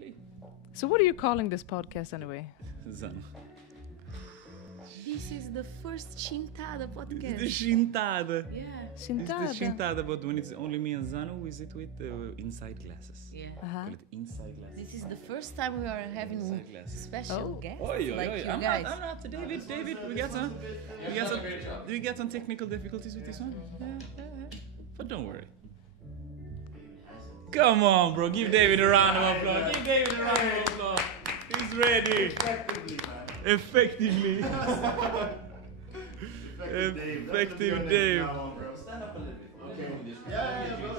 Definitely. So what are you calling this podcast anyway? Zanu. This is the first Xintada podcast. This is the Xintada. Yeah. Xintada. It's the Xintada, but when it's only me and Zanu, is it with INSIDEglasses? Yeah. Call it INSIDEglasses. This is the first time we are having INSIDEglasses. special guests Oi, like oi, you I'm guys. not. David, we got some technical difficulties with this one. Yeah. But don't worry. Come on, bro. Give David a round of applause. Give David a round of applause. He's ready. Effectively. Effective Dave. Stand up a little bit. Okay. Yeah, bro.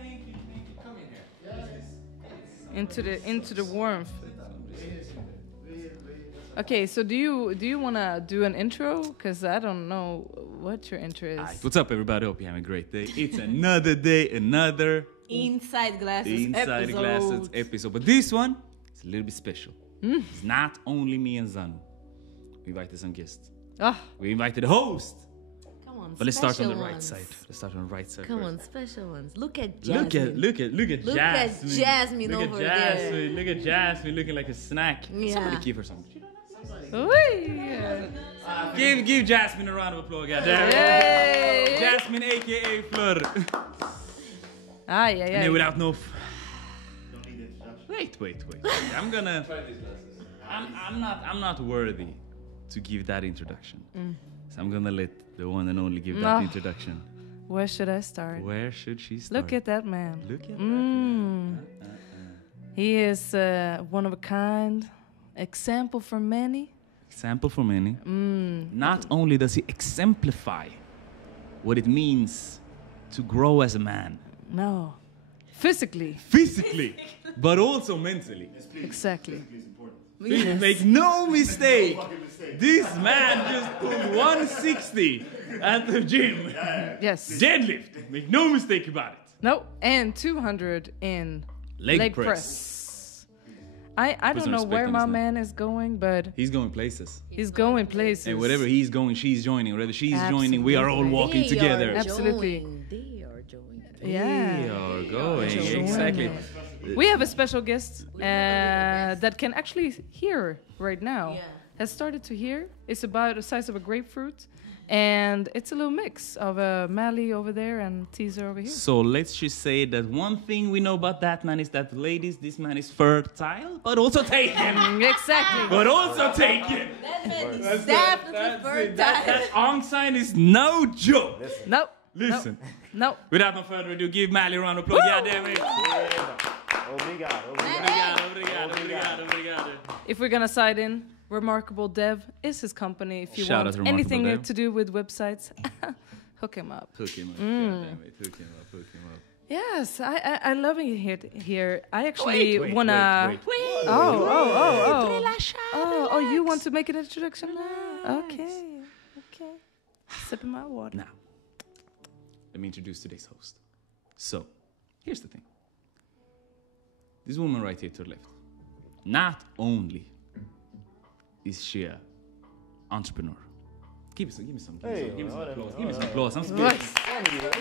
Thank you. Come in here. Into the warmth. Okay, so do you wanna do an intro? Cause I don't know what your intro is. Right, what's up, everybody? Hope you're having a great day. It's another day, another INSIDEglasses episode. But this one is a little bit special. It's not only me and Zanu. We invited some guests. We invited the host. Come on, But let's start on the special right ones. side. Let's start on the right side. Come first. on, special ones. Look at Jasmine. Look at Look Jasmine. at Jasmine Look over at Jasmine. there. Look at Jasmine looking like a snack. Yeah. Somebody give her some. Give Jasmine a round of applause, guys. Yay! Jasmine, aka Fleur. Yeah. And then without no. Wait. I'm gonna. I'm not worthy to give that introduction. So I'm gonna let the one and only give that introduction. Where should I start? Where should she start? Look at that man. Look at that man. He is one of a kind, example for many. Example for many. Not only does he exemplify what it means to grow as a man. No. Physically. But also mentally. Exactly. Please make no mistake. This man just pulled 160 at the gym. Yes. Deadlift. Make no mistake about it. No. And 200 in Leg press. I don't know respect where on my his name. man is going, but He's going places. he's going places. And wherever he's going, she's joining. Wherever she's joining, we are all walking together. Absolutely. They are joining. Yeah. We are going. Joining. Exactly. We have a special guest that can actually hear right now. Yeah. Has started to hear. It's about the size of a grapefruit. And it's a little mix of Mally over there and Tezer over here. So let's just say that one thing we know about that man is that, ladies, this man is fertile, but also taken. Exactly. But also taken. That man is definitely fertile. That on sign is no joke. No. Listen. No. Without no further ado, give Mally a round of applause. Yeah, damn it. Obrigado. Obrigado. If we're gonna side in, Remarkable Dev is his company. If you Shout out want to Remarkable anything Dev. to do with websites, hook him up. Hook him up. God damn it. Hook him up. Yes, I love it here. I actually Wait. Oh, you want to make an introduction now? Okay. Sipping my water. Now, let me introduce today's host. So, here's the thing. This woman right here to the left, not only is she an entrepreneur. Give me some applause. I'm speaking.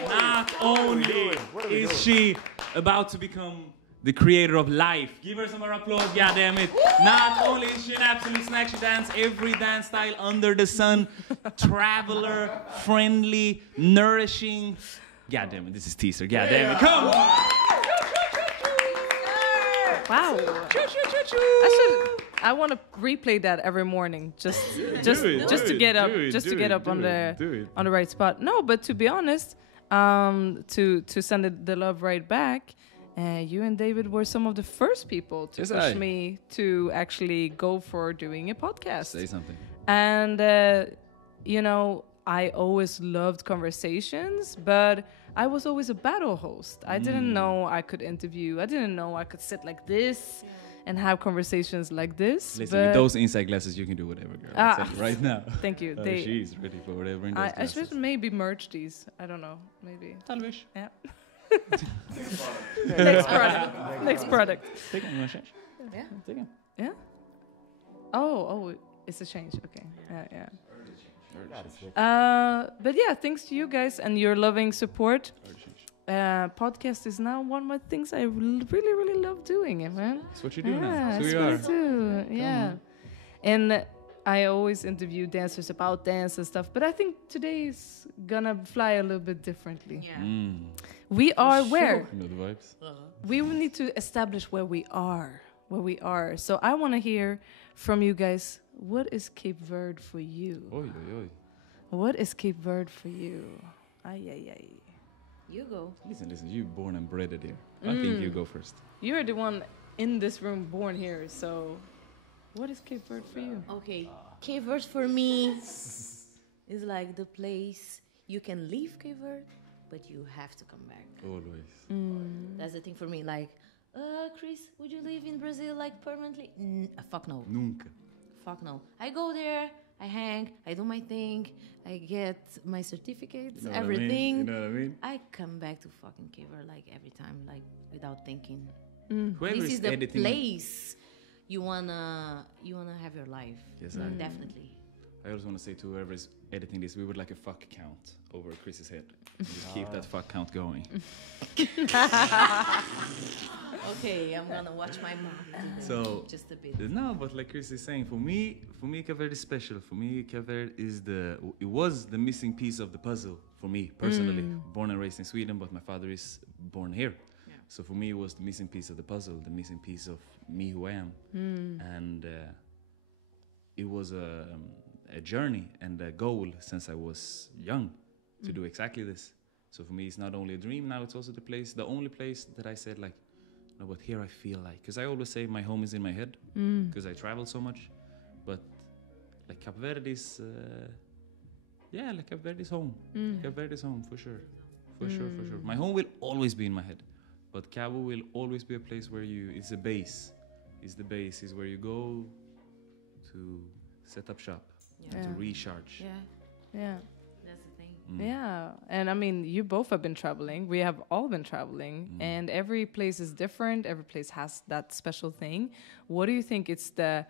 Not only is she about to become the creator of life. Give her some more applause, goddammit. Not only is she an absolute snack, she dance every dance style under the sun. Traveler, friendly, nourishing. Goddammit, this is Tezer. Goddammit, come on! Wow. I want to replay that every morning, just to get up on the right spot. No, but to be honest, to send the love right back, you and David were some of the first people to push me to actually go for doing a podcast. Say something. And I always loved conversations, but I was always a battle host. I didn't know I could interview. I didn't know I could sit like this and have conversations like this. Listen, with those INSIDEglasses, you can do whatever, girl. I'll tell you right now. Thank you. She's ready for whatever in those I glasses. should maybe merge these. I don't know. Maybe. Talvez. Yeah. Next product. Take one, Yeah. Take one. Yeah? Oh, it's a change. Okay. Yeah. But yeah, thanks to you guys and your loving support. podcast is now one of my things I really, really love doing it, man. That's what you do now. Yeah, So that's you what are. I do. Yeah. And I always interview dancers about dance and stuff, but I think today is gonna fly a little bit differently. Yeah. We are where? You know the vibes. We will need to establish where we are. So I want to hear from you guys, what is Cape Verde for you? Oi, oi, oi. What is Cape Verde for you? Ay, ay, ay. You go. Listen, you born and bred it here. I think you go first. You're the one in this room born here, so what is Cape Verde for you? Okay. Cape Verde for me is like the place you can leave Cape Verde, but you have to come back. Always. That's the thing for me. Like, Chris, would you live in Brazil like permanently? Fuck no. Nunca. Fuck no. I go there, I hang, I do my thing, I get my certificates, You know what I mean? everything. You know what I mean? I come back to fucking Cape Verde like every time, like without thinking. Whoever This is the editing. place you wanna have your life. Yes, I. Definitely. I also want to say to whoever is editing this, we would like a fuck count over Chris's head. Just keep that fuck count going. Okay, I'm gonna watch my mouth. So Just a bit. no, but like Chris is saying, for me, Cape Verde is special. For me, Cape Verde is it was the missing piece of the puzzle for me personally. Born and raised in Sweden, but my father is born here. Yeah. So for me, it was the missing piece of the puzzle, the missing piece of me who I am, and it was a journey and a goal since I was young to do exactly this. So for me, it's not only a dream. Now it's also the only place that I said like, no, but here I feel like, because I always say my home is in my head because I travel so much, but like Cape Verde is, like Cape Verde is home. Cape Verde is home for sure, for sure. My home will always be in my head, but Cabo will always be a place where it's a base. Is the base is where you go to set up shop, Yeah. to recharge. Yeah, Yeah. that's the thing. Yeah, and I mean, you both have been traveling. We have all been traveling, and every place is different. Every place has that special thing. What do you think is the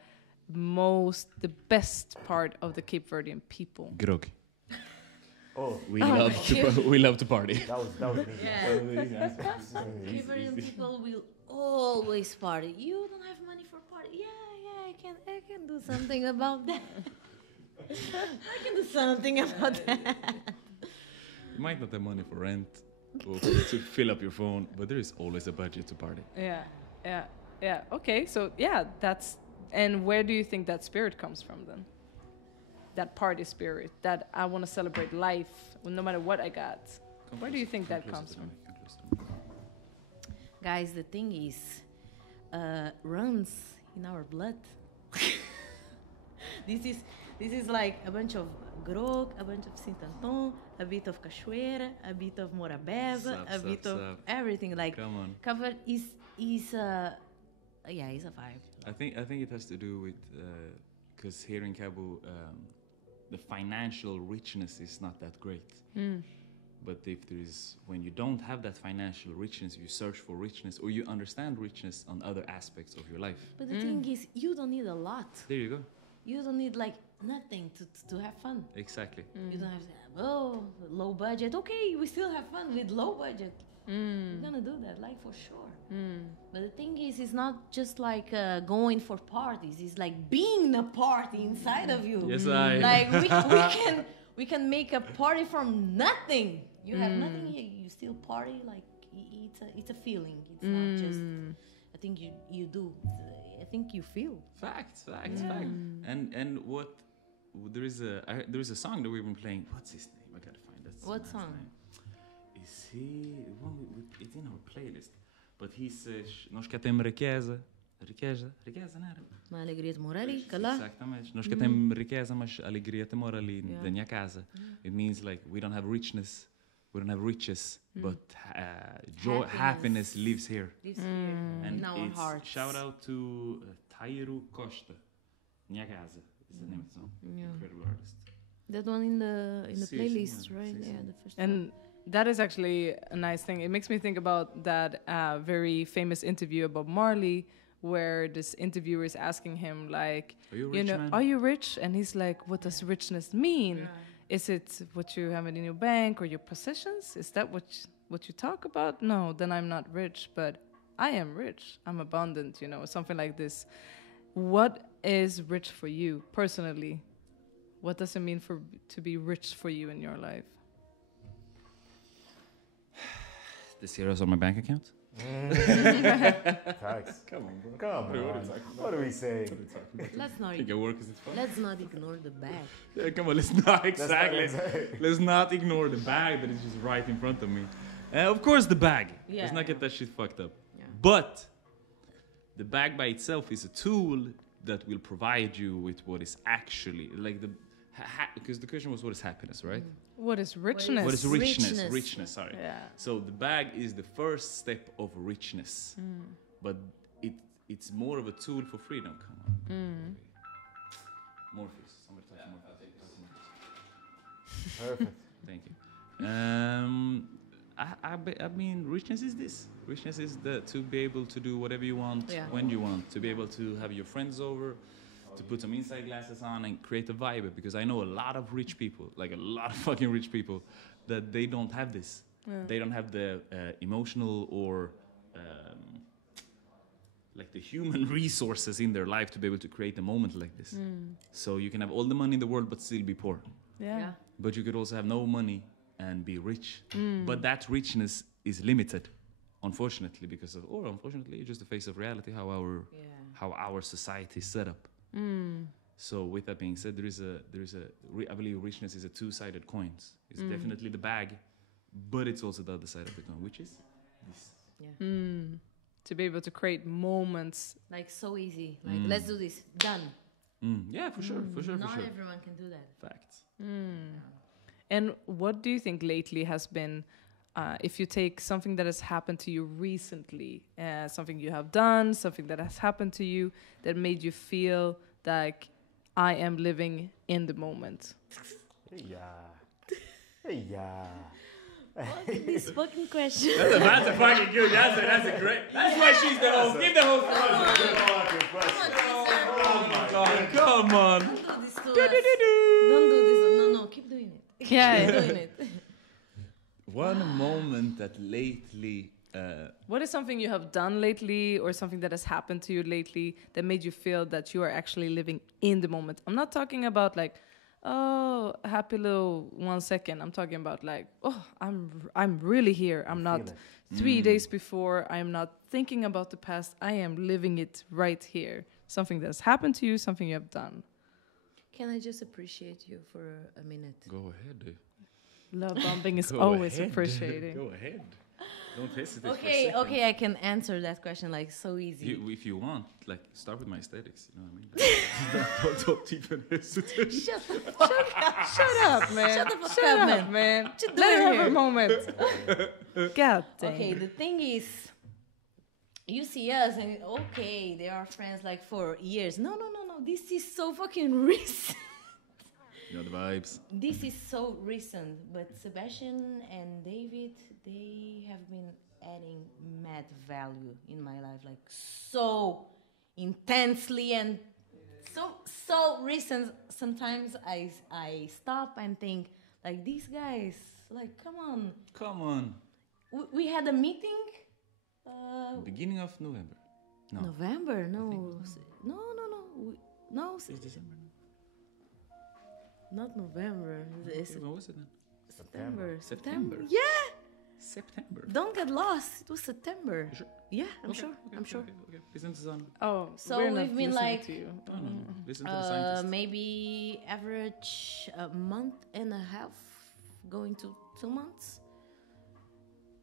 best part of the Cape Verdean people? Grog. Oh, We love to party. that was me. Yeah. Cape Verdean people will always party. You don't have money for party. Yeah, I can do something about that. I can do something about that. You might not have money for rent or to fill up your phone, but there is always a budget to party. Yeah. Okay, so yeah, and where do you think that spirit comes from then? That party spirit, that I want to celebrate life no matter what I got. Where do you think that comes from? Guys, the thing is, runs in our blood. This is like a bunch of grog, a bunch of Sintanton, a bit of cachoeira, a bit of morabeza, a bit of everything. Like, Come on. cover is a vibe. I think it has to do with because here in Cabo, the financial richness is not that great. But when you don't have that financial richness, you search for richness or you understand richness on other aspects of your life. But the thing is, you don't need a lot. There you go. You don't need like nothing to have fun. Exactly. You don't have to have, low budget. Okay, we still have fun with low budget. We're gonna do that, like for sure. But the thing is, it's not just like going for parties. It's like being a party inside of you. Yes, I. Like we can make a party from nothing. You have nothing, you still party. Like it's a feeling. It's not just a thing you do. I think you feel. Facts. And what there is a song that we've been playing. What's his name? I gotta find that. What song? Name. Is he? It's in our playlist. But he says, nós que temos riqueza, não era? Uma alegria de morar ali, lá. Exatamente. Nós que temos riqueza, mas a alegria te mora ali da minha casa. It means like we don't have richness, we don't have riches, but joy, happiness lives here. Lives here And in our it's hearts. shout out to Tairo Costa. Minha casa is the name of the song. Yeah. Incredible artist. That one in the Sim, playlist, sim, right? sim, Yeah, sim. the first one. And that is actually a nice thing. It makes me think about that very famous interview about Marley, where this interviewer is asking him, like, Are you rich, man? are you rich? And he's like, what does richness mean? Is it what you have in your bank or your possessions? Is that what what you talk about, no, then I'm not rich, but I am rich. I'm abundant, you know, something like this. What is rich for you personally? What does it mean to be rich for you in your life? The zeros on my bank account? Facts. Come on, bro. Come on. What are we saying? Let's not. Think it works? Is it fun? Let's not ignore the bag. Yeah, come on, let's not Let's not ignore the bag that is just right in front of me. Of course, the bag. Yeah. Let's not get that shit fucked up. Yeah. But the bag by itself is a tool that will provide you with what is actually like the. Because the question was, what is happiness, right? What is richness? What is richness? Richness, sorry. Yeah. So the bag is the first step of richness, but it's more of a tool for freedom. Come on. Morpheus. Somebody touch Morpheus. Perfect. Thank you. I mean, richness is this. Richness is to be able to do whatever you want, when you want, to be able to have your friends over, to put some inside glasses on and create a vibe. Because I know a lot of rich people, like a lot of fucking rich people, that they don't have this. Yeah. They don't have the emotional or like the human resources in their life to be able to create a moment like this. So you can have all the money in the world but still be poor. Yeah. But you could also have no money and be rich. But that richness is limited, unfortunately, unfortunately, it's just the face of reality, how our society is set up. So with that being said, I believe richness is a two-sided coin. It's definitely the bag, but it's also the other side of the coin, which is this. Yeah. To be able to create moments. Like so easy. Like let's do this. Done. Yeah, for sure. Not everyone can do that. Facts. And what do you think lately has been, if you take something that has happened to you recently, something you have done, something that has happened to you that made you feel like I am living in the moment? Yeah. This fucking question. That's a fucking good answer. That's a great. That's why she's the host. Give the host Come on. Don't do this to us. Don't do this. No, keep doing it. Yeah. Keep doing it. One moment that lately. What is something you have done lately or something that has happened to you lately that made you feel that you are actually living in the moment? I'm not talking about like, oh, happy little 1 second. I'm talking about like, oh, I'm really here. I'm not 3 days before. I'm not thinking about the past. I am living it right here. Something that's happened to you, something you have done. Can I just appreciate you for a minute? Go ahead, dude. Love bombing is always appreciated. Go ahead. Don't hesitate. Okay, I can answer that question like so easy. If you want, like, start with my aesthetics. You know what I mean? don't even hesitate. Shut Shut up, man. Shut the fuck up, man. Let her have a moment. God damn. Okay, the thing is, you see us and okay, they are friends like for years. No. This is so fucking recent. You know the vibes. This is so recent, but Sebastian and David, they have been adding mad value in my life, like so intensely and so recent. Sometimes I stop and think, like, these guys, like, come on. We had a meeting. Beginning of November. No. November? No. No. It's December. Not November. When was it then? September. Yeah. September. Don't get lost. It was September. You sure? Yeah, I'm Okay, sure. okay, I'm sure. Okay. Listen to Sun. Oh, So we're we've not been listening like, to you. No. Listen to the scientist. maybe average a month and a half, going to 2 months.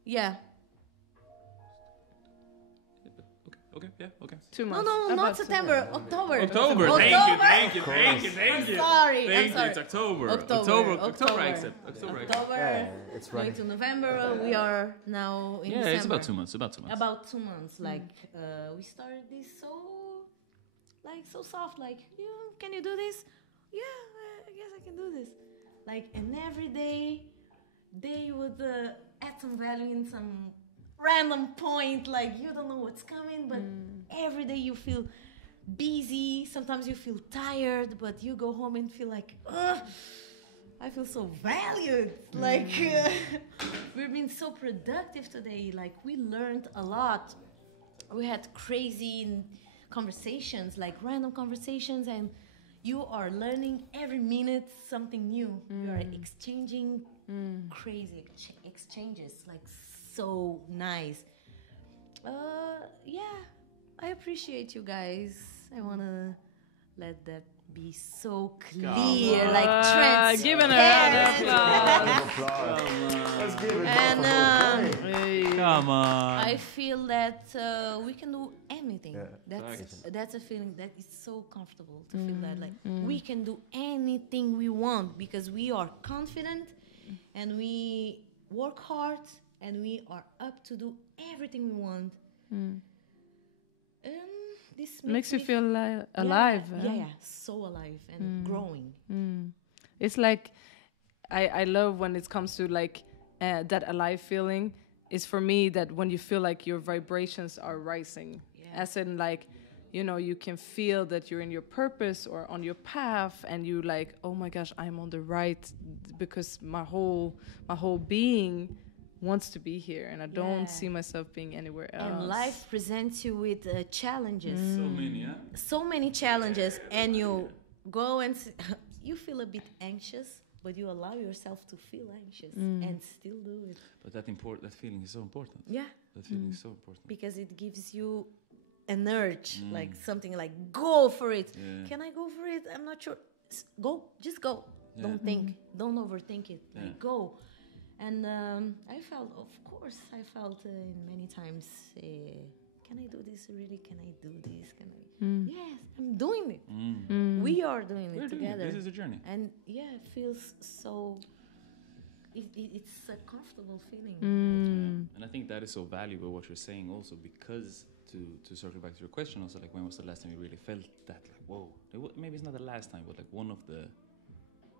Yeah. Okay. 2 No, months. not About September. October. October. Thank you. I'm sorry. It's October. October. I accept. Yeah, it's Going running. to November. We are now in December. It's about 2 months. About 2 months. Like, we started this so soft. Like, can you do this? Yeah, I guess I can do this. Like, and every day, they would add some value in some random point. Like, you don't know what's coming, but every day you feel busy. Sometimes you feel tired, but you go home and feel like, I feel so valued. Like, we've been so productive today. Like, we learned a lot. We had crazy conversations, like random conversations, and you are learning every minute something new. You are exchanging crazy exchanges, like so nice. Yeah, I appreciate you guys. I wanna let that be so clear, like transparent. Give it a round of applause. Let's give it And Come on. I feel that we can do anything. Yeah. That's a feeling that is so comfortable to feel that, like, we can do anything we want because we are confident and we work hard and we are up to do everything we want. This Makes you me feel alive. Yeah, so alive and growing. It's like I love when it comes to like that alive feeling. Is for me that when you feel like your vibrations are rising, as in like, you know, you can feel that you're in your purpose or on your path, and you like, oh my gosh, I'm on the right, because my whole being wants to be here, and I don't see myself being anywhere else. And life presents you with challenges. So many, yeah? So many challenges, and you go and you feel a bit anxious, but you allow yourself to feel anxious and still do it. But that feeling is so important. Yeah. That feeling is so important. Because it gives you an urge, like something like, go for it. Yeah. Can I go for it? I'm not sure. Go, just go. Yeah. Don't think, don't overthink it. Like, go. And I felt in many times, can I do this really? Can I do this? Can I? Yes, I'm doing it. We are doing it together. This is a journey. And yeah, it feels so, it's a comfortable feeling. Yeah. And I think that is so valuable what you're saying also, because to circle back to your question also, like, when was the last time you really felt that, like, whoa, maybe it's not the last time, but like one of the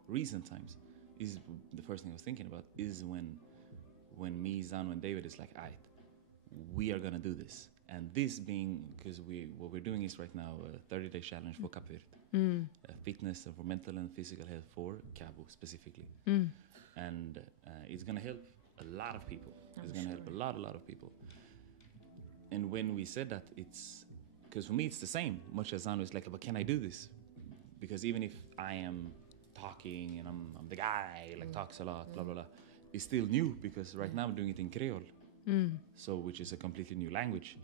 recent times is the first thing I was thinking about is when me, Zano, and David is like, alright, we are gonna do this. And this being, because what we're doing is right now a 30-day challenge for Cape Verde. Fitness for mental and physical health for Cabo specifically. And it's going to help a lot of people. It's going to help a lot of people. And when we said that, it's, because for me it's the same, much as Zano is like, but can I do this? Because even if I am talking and I'm the guy, like talks a lot, blah, blah, blah, it's still new because right now I'm doing it in Creole. So, which is a completely new language.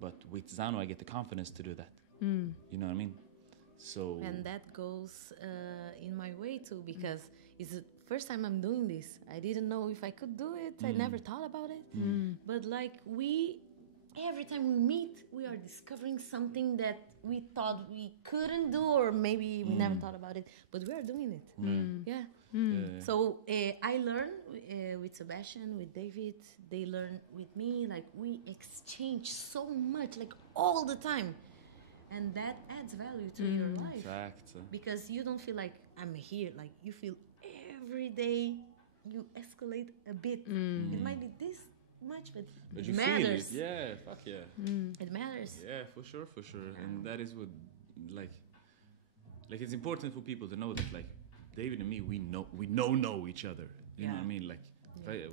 But with Zano, I get the confidence to do that. You know what I mean? So, and that goes in my way too, because it's the first time I'm doing this. I didn't know if I could do it. I never thought about it. But like every time we meet, we are discovering something that we thought we couldn't do, or maybe we never thought about it, but we are doing it. Yeah. So I learn with Sebastian, with David. They learn with me. Like, we exchange so much, like all the time, and that adds value to your life. Fact. Because you don't feel like I'm here. Like, you feel every day you escalate a bit. It might be this much, but it you matters. feel it. Yeah, fuck yeah. It matters. Yeah, for sure. And that is what, like it's important for people to know that, like, David and me, we know each other. You know what I mean? Like,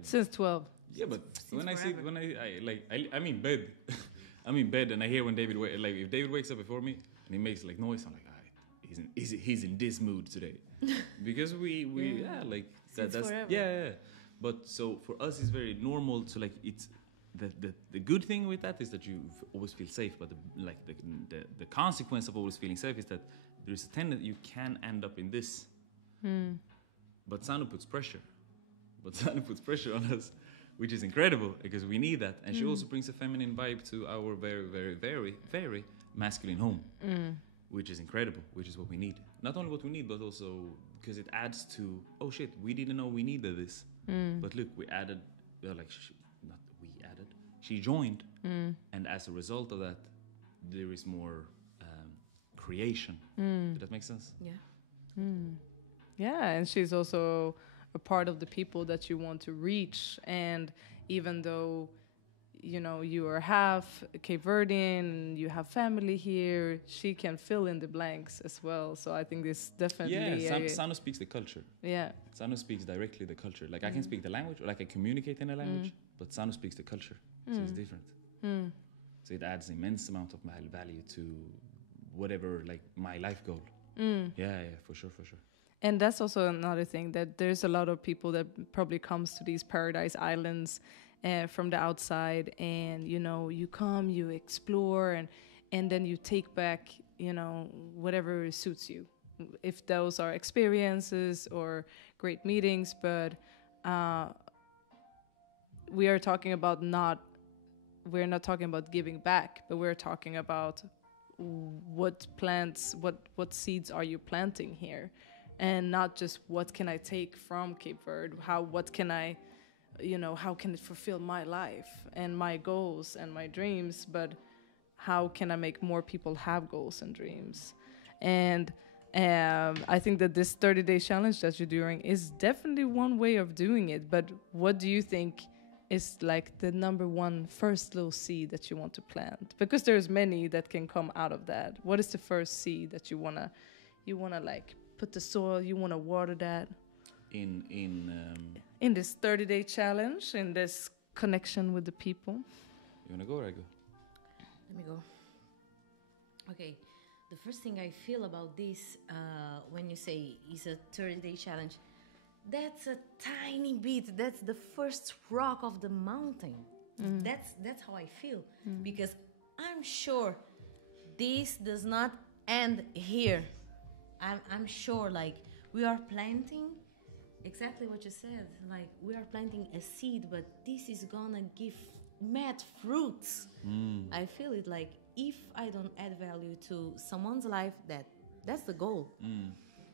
since 12. Yeah, but I'm in bed. I'm in bed and I hear when David if David wakes up before me and he makes like noise, I'm like, alright, he's in this mood today, because we that's forever. yeah. But so for us, it's very normal to, like, it's the good thing with that is that you always feel safe, but the consequence of always feeling safe is that there's a tendency you can end up in this. But Sanu puts pressure. On us, which is incredible because we need that. And she also brings a feminine vibe to our very, very, very, very masculine home, which is incredible, which is what we need. Not only what we need, but also because it adds to, oh shit, we didn't know we needed this. But look, we added, she joined. And as a result of that, there is more creation. Did that make sense? Yeah. Yeah, and she's also a part of the people that you want to reach. And even though you know, you are half Cape Verdean, you have family here, she can fill in the blanks as well. So I think this definitely... Sanu speaks the culture. Yeah. Sanu speaks directly the culture. Like I can speak the language, or like I communicate in a language, but Sanu speaks the culture. So it's different. So it adds immense amount of value to whatever, like my life goal. Yeah, for sure. And that's also another thing, that there's a lot of people that probably comes to these paradise islands from the outside, and you know, you come, you explore, and then you take back, you know, whatever suits you, if those are experiences or great meetings. But we're not talking about giving back, but we're talking about what seeds are you planting here, and not just what can I take from Cape Verde, what can I, you know, how can it fulfill my life and my goals and my dreams, but how can I make more people have goals and dreams? And I think that this 30-day challenge that you're doing is definitely one way of doing it. But what do you think is like the number one first little seed that you want to plant? Because there's many that can come out of that. What is the first seed that you wanna like put the soil, you wanna water that? In this 30-day challenge, in this connection with the people. You wanna go or I go? Let me go. Okay, the first thing I feel about this, when you say it's a 30-day challenge, that's a tiny bit. That's the first rock of the mountain. That's how I feel, because I'm sure this does not end here. I'm sure, like, we are planting exactly what you said. Like, we are planting a seed, but this is gonna give mad fruits. I feel it, like, if I don't add value to someone's life, that's the goal.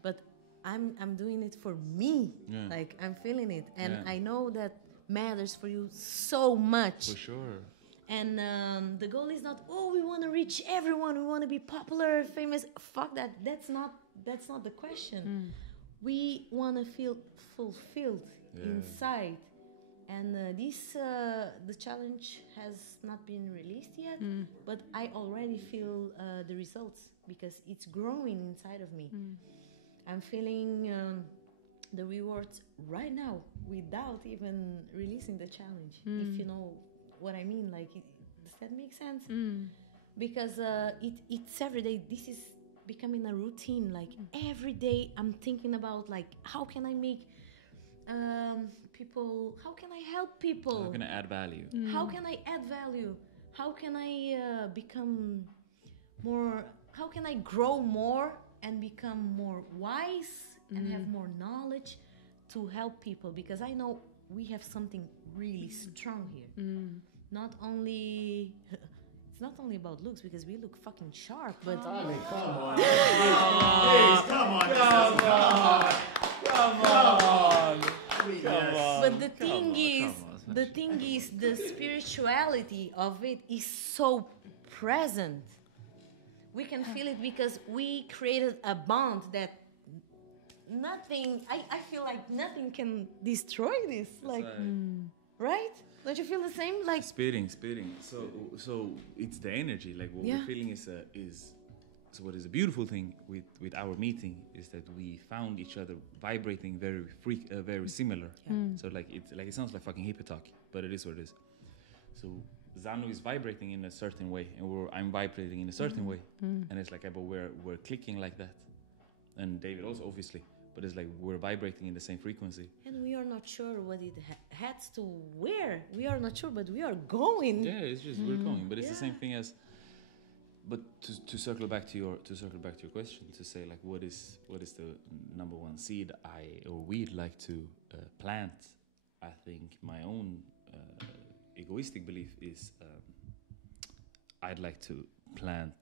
But I'm doing it for me. Like, I'm feeling it, and I know that matters for you so much. For sure. And the goal is not, we want to reach everyone, we want to be popular, famous. Fuck that. That's not the question. We want to feel fulfilled inside. And the challenge has not been released yet, but I already feel the results, because it's growing inside of me. I'm feeling the rewards right now without even releasing the challenge, if you know what I mean. Like, does that make sense? Because it's every day. This is becoming a routine. Like, every day I'm thinking about, like, how can I make people, how can I help people? How can I add value? How can I add value? How can I become more, how can I grow more and become more wise and have more knowledge to help people? Because I know we have something really strong here. Not only... It's not only about looks, because we look fucking sharp, but... I mean, come on. Come on. But the thing is, the spirituality of it is so present. We can feel it because we created a bond that nothing... I feel like nothing can destroy this. Like, right? Don't you feel the same? Like, Spitting. So it's the energy. Like, what we're feeling is so what is a beautiful thing with our meeting is that we found each other vibrating very similar. So like it sounds like fucking hippie talk, but it is what it is. So Zanu is vibrating in a certain way, and I'm vibrating in a certain way, and it's like, but we're clicking like that, and David also, obviously. But it's like we're vibrating in the same frequency. And we are not sure what it has to wear. We are not sure, but we are going. Yeah, it's just we're going. But it's the same thing as. But to circle back to your question, to say, like, what is the number one seed we'd like to plant? I think my own egoistic belief is I'd like to plant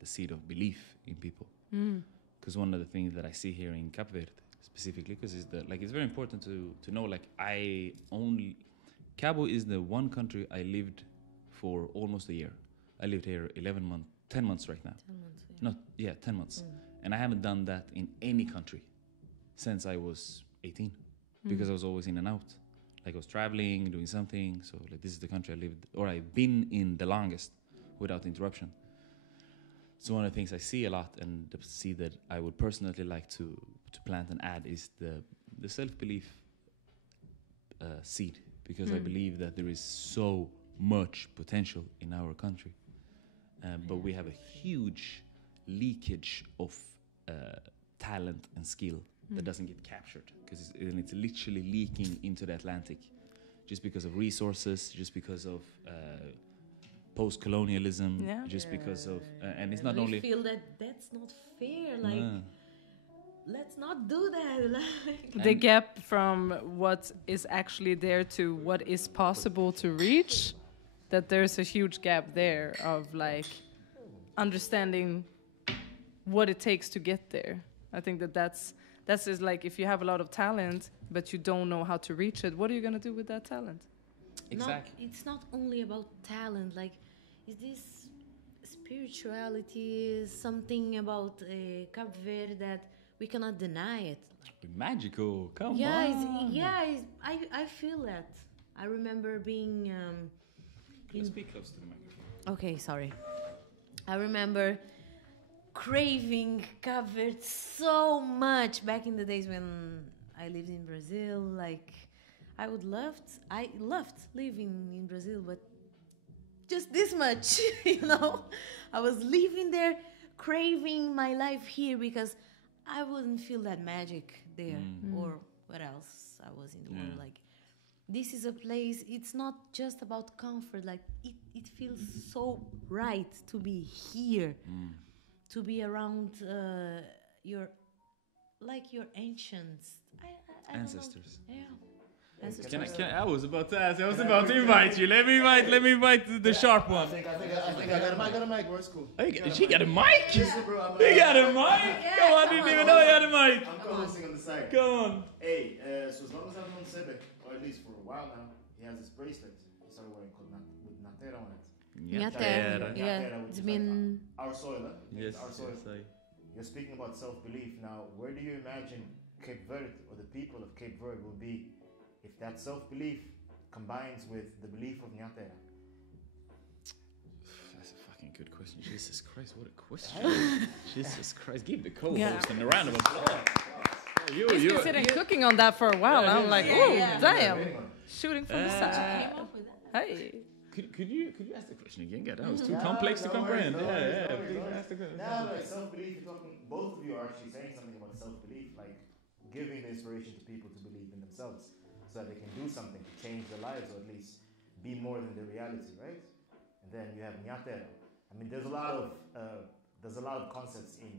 the seed of belief in people. Because one of the things that I see here in Cape Verde specifically, because it's very important to know, like, Cabo is the one country I lived for almost a year. I lived here 10 months right now. 10 months, 10 months. And I haven't done that in any country since I was 18, because I was always in and out. like I was traveling, doing something. So like this is the country I lived or I've been in the longest without interruption. So one of the things I see a lot and see that I would personally like to plant and add is the self-belief seed, because I believe that there is so much potential in our country, but we have a huge leakage of talent and skill that doesn't get captured, because it's literally leaking into the Atlantic just because of resources, just because of post-colonialism, just because of and it's not only feel that that's not fair, like let's not do that. Like the gap from what is actually there to what is possible to reach, that there's a huge gap there of like understanding what it takes to get there. I think that's is like, if you have a lot of talent but you don't know how to reach it, what are you going to do with that talent? exactly. It's not only about talent, like is this spirituality, something about Cape Verde that we cannot deny it. Magical, come on. I feel that. I remember being Speak close to the microphone. okay, sorry. I remember craving Cape Verde so much back in the days when I lived in Brazil. Like I loved living in Brazil, but just this much, you know. I was living there, craving my life here because I wouldn't feel that magic there, or what else I was in the world. Like, this is a place, it's not just about comfort, like it feels so right to be here, to be around your ancients. I Ancestors. Don't know. Yeah. I was about to ask. I was about to invite you. Let me invite the sharp one. I think I got a mic, bro. It's cool. She got a mic? Listen, bro, You got a mic? Come on, I didn't even know you had a mic. I'm co-hosting on the side. Come on. Hey, so as long as I've known Sebe, or at least for a while now, he has this bracelet he started wearing called with Natera on it. Nyatera. Yeah, which it's is been like our soil, huh? Yes, Our soil. yes, You're speaking about self-belief. Now, where do you imagine Cape Verde or the people of Cape Verde will be if that self-belief combines with the belief of Nyatera? That's a fucking good question. Jesus Christ, what a question. Jesus Christ, give the co-host a round of applause. He's been sitting cooking on that for a while. I'm like, oh, damn. Shooting from the side. Hey. Could you ask the question again? God, that was too complex to comprehend. Please ask the question. Now, like self-belief, you're talking, both of you are actually saying something about self-belief, like giving the inspiration to people to believe in themselves so that they can do something to change their lives, or at least be more than their reality, right? And then you have Nyatera. I mean, there's a lot of concepts in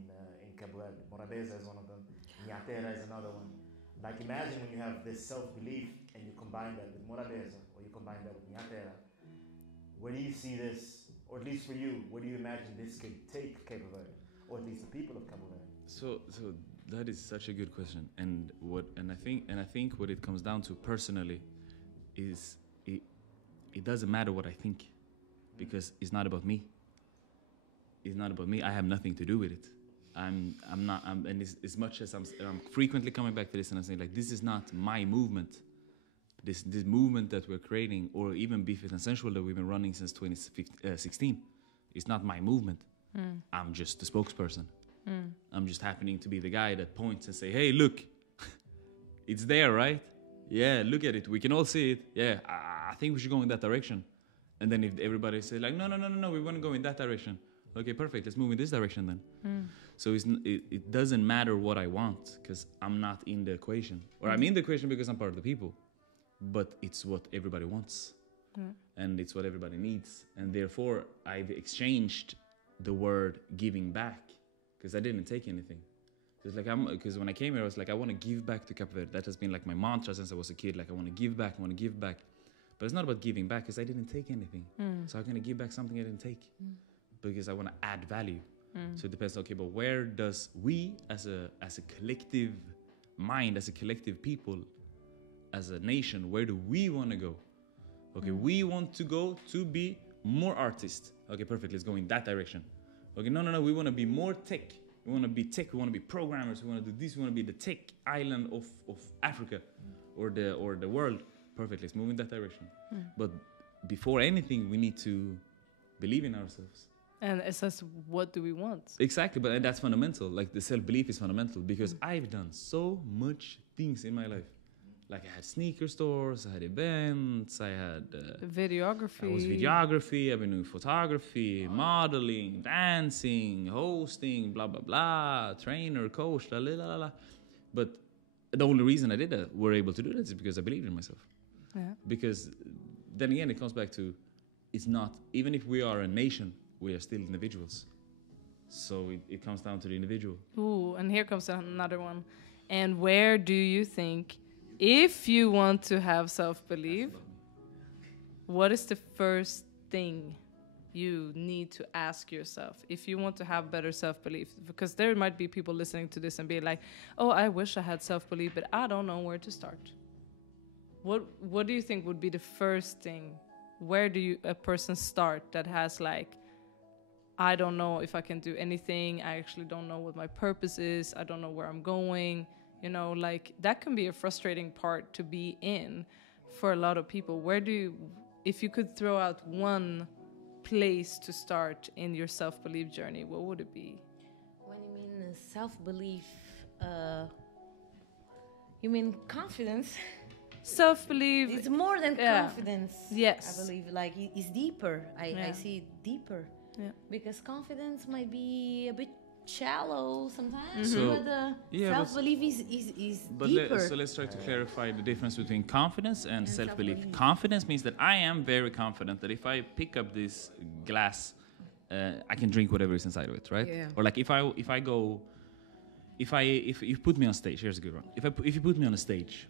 Cabo Verde. Morabeza is one of them. Nyatera is another one. Like, imagine when you have this self-belief and you combine that with Morabeza, or you combine that with Nyatera. Where do you see this, or at least for you, where do you imagine this could take Cabo Verde, or at least the people of Cabo Verde? So that is such a good question, and I think what it comes down to personally is it doesn't matter what I think, because it's not about me. It's not about me. I have nothing to do with it. And as much as I'm frequently coming back to this, and I'm saying, like, this is not my movement. This movement that we're creating, or even Be Fit and Sensual that we've been running since 2016, it's not my movement. I'm just the spokesperson. I'm just happening to be the guy that points and say, hey, look, it's there, right? Yeah, look at it. We can all see it. Yeah, I think we should go in that direction. And then if everybody says, like, no, we want to go in that direction. Okay, perfect. Let's move in this direction then. So it doesn't matter what I want, because I'm not in the equation. Or I'm in the equation because I'm part of the people. But it's what everybody wants. And it's what everybody needs. And therefore, I've exchanged the word giving back, because I didn't take anything. Because when I came here, I was like, I want to give back to Cape Verde. That has been like my mantra since I was a kid. Like, I want to give back. But it's not about giving back, because I didn't take anything. So I'm going to give back something I didn't take, because I want to add value. So it depends. Okay, but where does we, as a collective mind, as a collective people, as a nation, where do we want to go? Okay, we want to go to be more artists. Okay, perfect. Let's go in that direction. Okay, no. We want to be more tech. We want to be tech. We want to be programmers. We want to do this. We want to be the tech island of Africa, or the world. Perfect. Let's move in that direction. But before anything, we need to believe in ourselves. And it says, what do we want? Exactly, but that's fundamental. Like the self-belief is fundamental because I've done so much things in my life. Like I had sneaker stores, I had events, I had videography. I was videography. I've been doing photography, modeling, dancing, hosting, blah blah blah, trainer, coach, la la la la. But the only reason I did that, were able to do that, is because I believed in myself. Yeah. Because then again, it comes back to, it's not, even if we are a nation, we are still individuals. So it comes down to the individual. Ooh, and here comes another one. And where do you think, if you want to have self-belief, what is the first thing you need to ask yourself if you want to have better self-belief? Because there might be people listening to this and be like, oh, I wish I had self-belief, but I don't know where to start. What do you think would be the first thing? Where do a person start that has like, I don't know if I can do anything. I actually don't know what my purpose is. I don't know where I'm going. You know, like that can be a frustrating part to be in for a lot of people. If you could throw out one place to start in your self-belief journey, what would it be? When you mean self-belief, you mean confidence? Self-belief. It's more than confidence. Yes. I believe like it's deeper. I see it deeper. Yeah. Because confidence might be a bit shallow sometimes, So, but self-belief is but deeper. so let's try to clarify the difference between confidence and self-belief. Confidence means that I am very confident that if I pick up this glass, I can drink whatever is inside of it, right? Yeah. Or like if you put me on stage, here's a good one. If you put me on a stage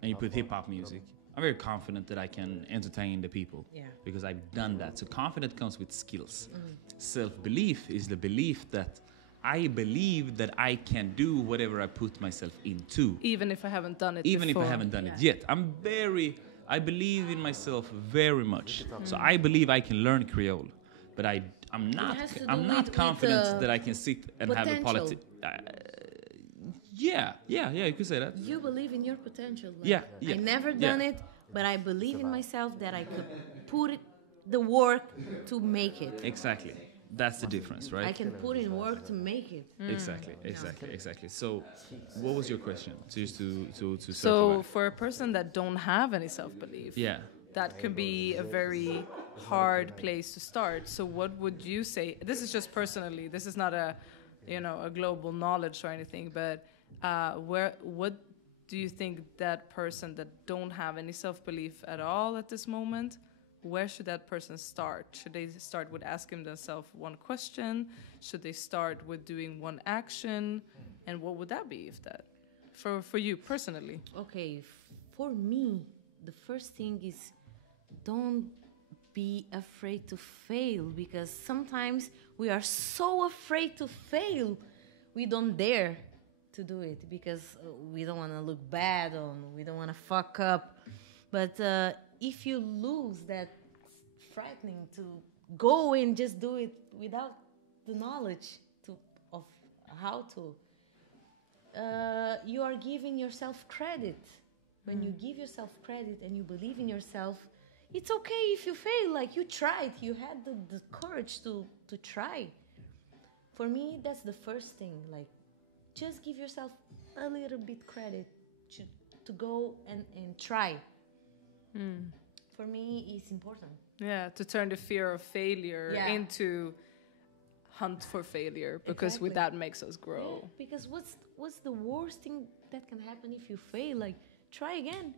and you put hip hop music, I'm very confident that I can entertain the people because I've done that. So confidence comes with skills. Self-belief is the belief that I believe that I can do whatever I put myself into. Even if I haven't done it Even before. if I haven't done it yet. I believe in myself very much. So I believe I can learn Creole. But I'm not confident that I can sit and have a potential. Yeah, you could say that. You believe in your potential. Like, Yeah. I never done it, but I believe in myself that I could put the work to make it. Exactly. That's the difference, right? I can put in work to make it. Exactly. So, what was your question? To So, for a person that don't have any self-belief, that could be a very hard place to start. So, what would you say? This is just personally. This is not a global knowledge or anything, but what do you think that person that don't have any self-belief at all at this moment, where should that person start? Should they start with asking themselves one question? Should they start with doing one action? And what would that be if that, for you personally? Okay, for me, the first thing is don't be afraid to fail, because sometimes we are so afraid to fail, we don't dare to do it because we don't want to look bad or we don't want to fuck up. But if you lose that frightening to go and just do it without the knowledge of how to, you are giving yourself credit. When you give yourself credit and you believe in yourself, it's okay if you fail. Like, you tried, you had the courage to try. For me, that's the first thing. Like, just give yourself a little bit credit to go and try. For me, it's important. Yeah, to turn the fear of failure into hunt for failure, because with that makes us grow. Yeah, because what's the worst thing that can happen if you fail? Like, try again.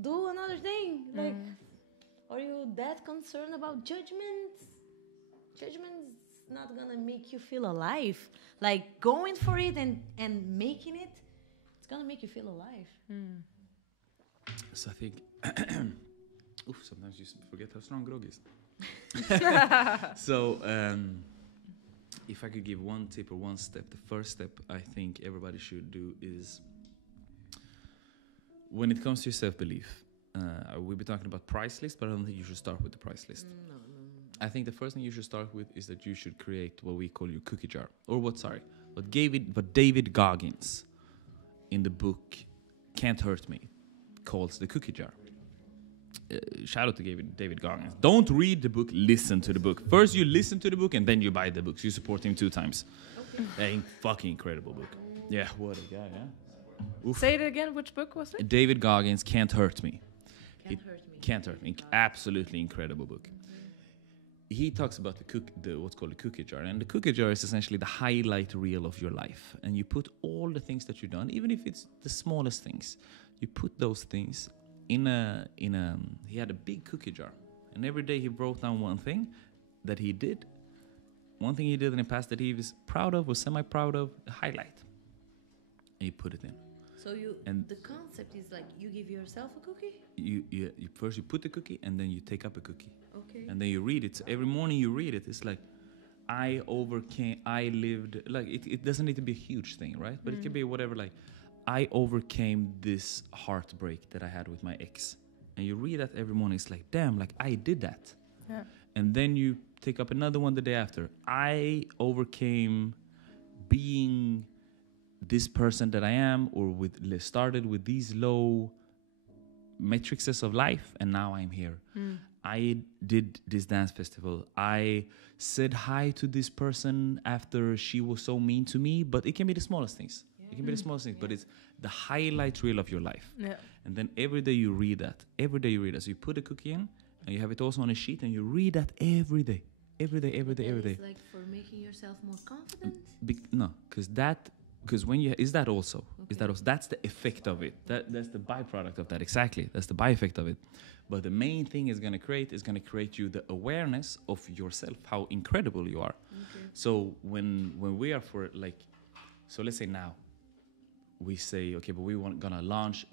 Do another thing. Like, are you that concerned about judgment? Judgment's not gonna make you feel alive. Like, going for it and making it, it's gonna make you feel alive. So I think, sometimes you forget how strong grog is. So, if I could give one tip or one step, the first step I think everybody should do is, when it comes to your self-belief, we'll be talking about price list, but I don't think you should start with the price list. No. I think the first thing you should start with is that you should create what we call your cookie jar. Or what David Goggins in the book Can't Hurt Me called The Cookie Jar. Shout out to David Goggins. Don't read the book, listen to the book. First you listen to the book and then you buy the books. You support him 2 times. Okay. Fucking incredible book. Yeah, what a guy, yeah? Oof. Say it again, which book was it? David Goggins, Can't Hurt Me. Can't Hurt Me. Absolutely incredible book. He talks about what's called the cookie jar. And the cookie jar is essentially the highlight reel of your life. And you put all the things that you've done, even if it's the smallest things, you put those things he had a big cookie jar, and every day he wrote down one thing that he did, one thing he did in the past that he was proud of, was semi-proud of, a highlight, and he put it in. So the concept is like you give yourself a cookie? You first you put the cookie, and then you take up a cookie. Okay. And then you read it. So every morning you read it. It's like, I lived, like, it doesn't need to be a huge thing, right? But it can be whatever, like, I overcame this heartbreak that I had with my ex. And you read that every morning. It's like, damn, like, I did that. Yeah. And then you take up another one the day after. I overcame being this person that I am, or started with these low matrices of life, and now I'm here. I did this dance festival. I said hi to this person after she was so mean to me, but it can be the smallest things. It can be the smallest things, but it's the highlight reel of your life. Yeah. And then every day you read that. So you put a cookie in, and you have it also on a sheet, and you read that every day. Every day. It's like for making yourself more confident? Because when you is that also that's the effect of it. That's the byproduct of that. Exactly, that's the byeffect of it. But the main thing is going to create you the awareness of yourself, how incredible you are. Okay. So when we are so let's say now we say, okay, but gonna launch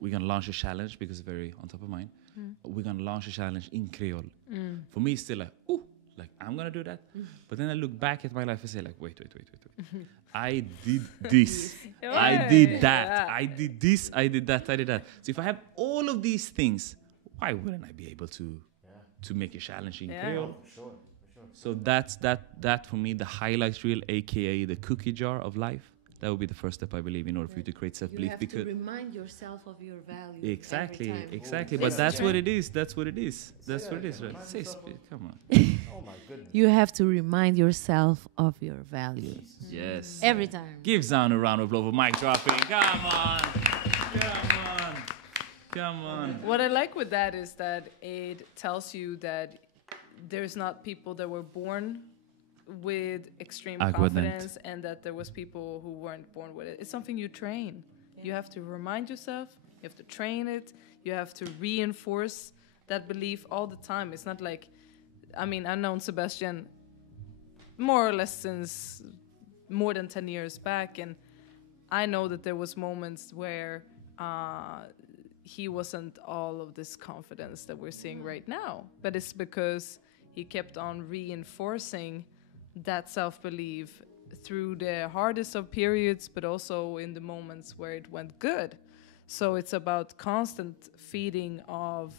we're gonna launch a challenge, because it's very on top of mind. We're gonna launch a challenge in Creole. For me, it's still like, ooh, like, I'm gonna do that. But then I look back at my life and say, like, wait. I did this. I did that. I did this. I did that. I did that. So if I have all of these things, why wouldn't I be able to make a challenge in Creole? For sure. So that's that for me, the highlight reel, aka the cookie jar of life. That would be the first step, I believe, in order for you to create self-belief. You have to remind yourself of your value. Exactly. Oh, But that's what it is. That's what it is. Right? Say, come on. Oh my goodness. You have to remind yourself of your value. Yes. Every time. Give Zan a round of applause for mic dropping. Come on. What I like with that is that it tells you that there's not people that were born with extreme confidence, and that there was people who weren't born with it. It's something you train. You have to remind yourself, you have to train it, you have to reinforce that belief all the time. It's not like, I mean, I've known Sebastian more or less since more than 10 years back, and I know that there was moments where he wasn't all of this confidence that we're seeing right now, but it's because he kept on reinforcing that self-belief through the hardest of periods, but also in the moments where it went good. So it's about constant feeding of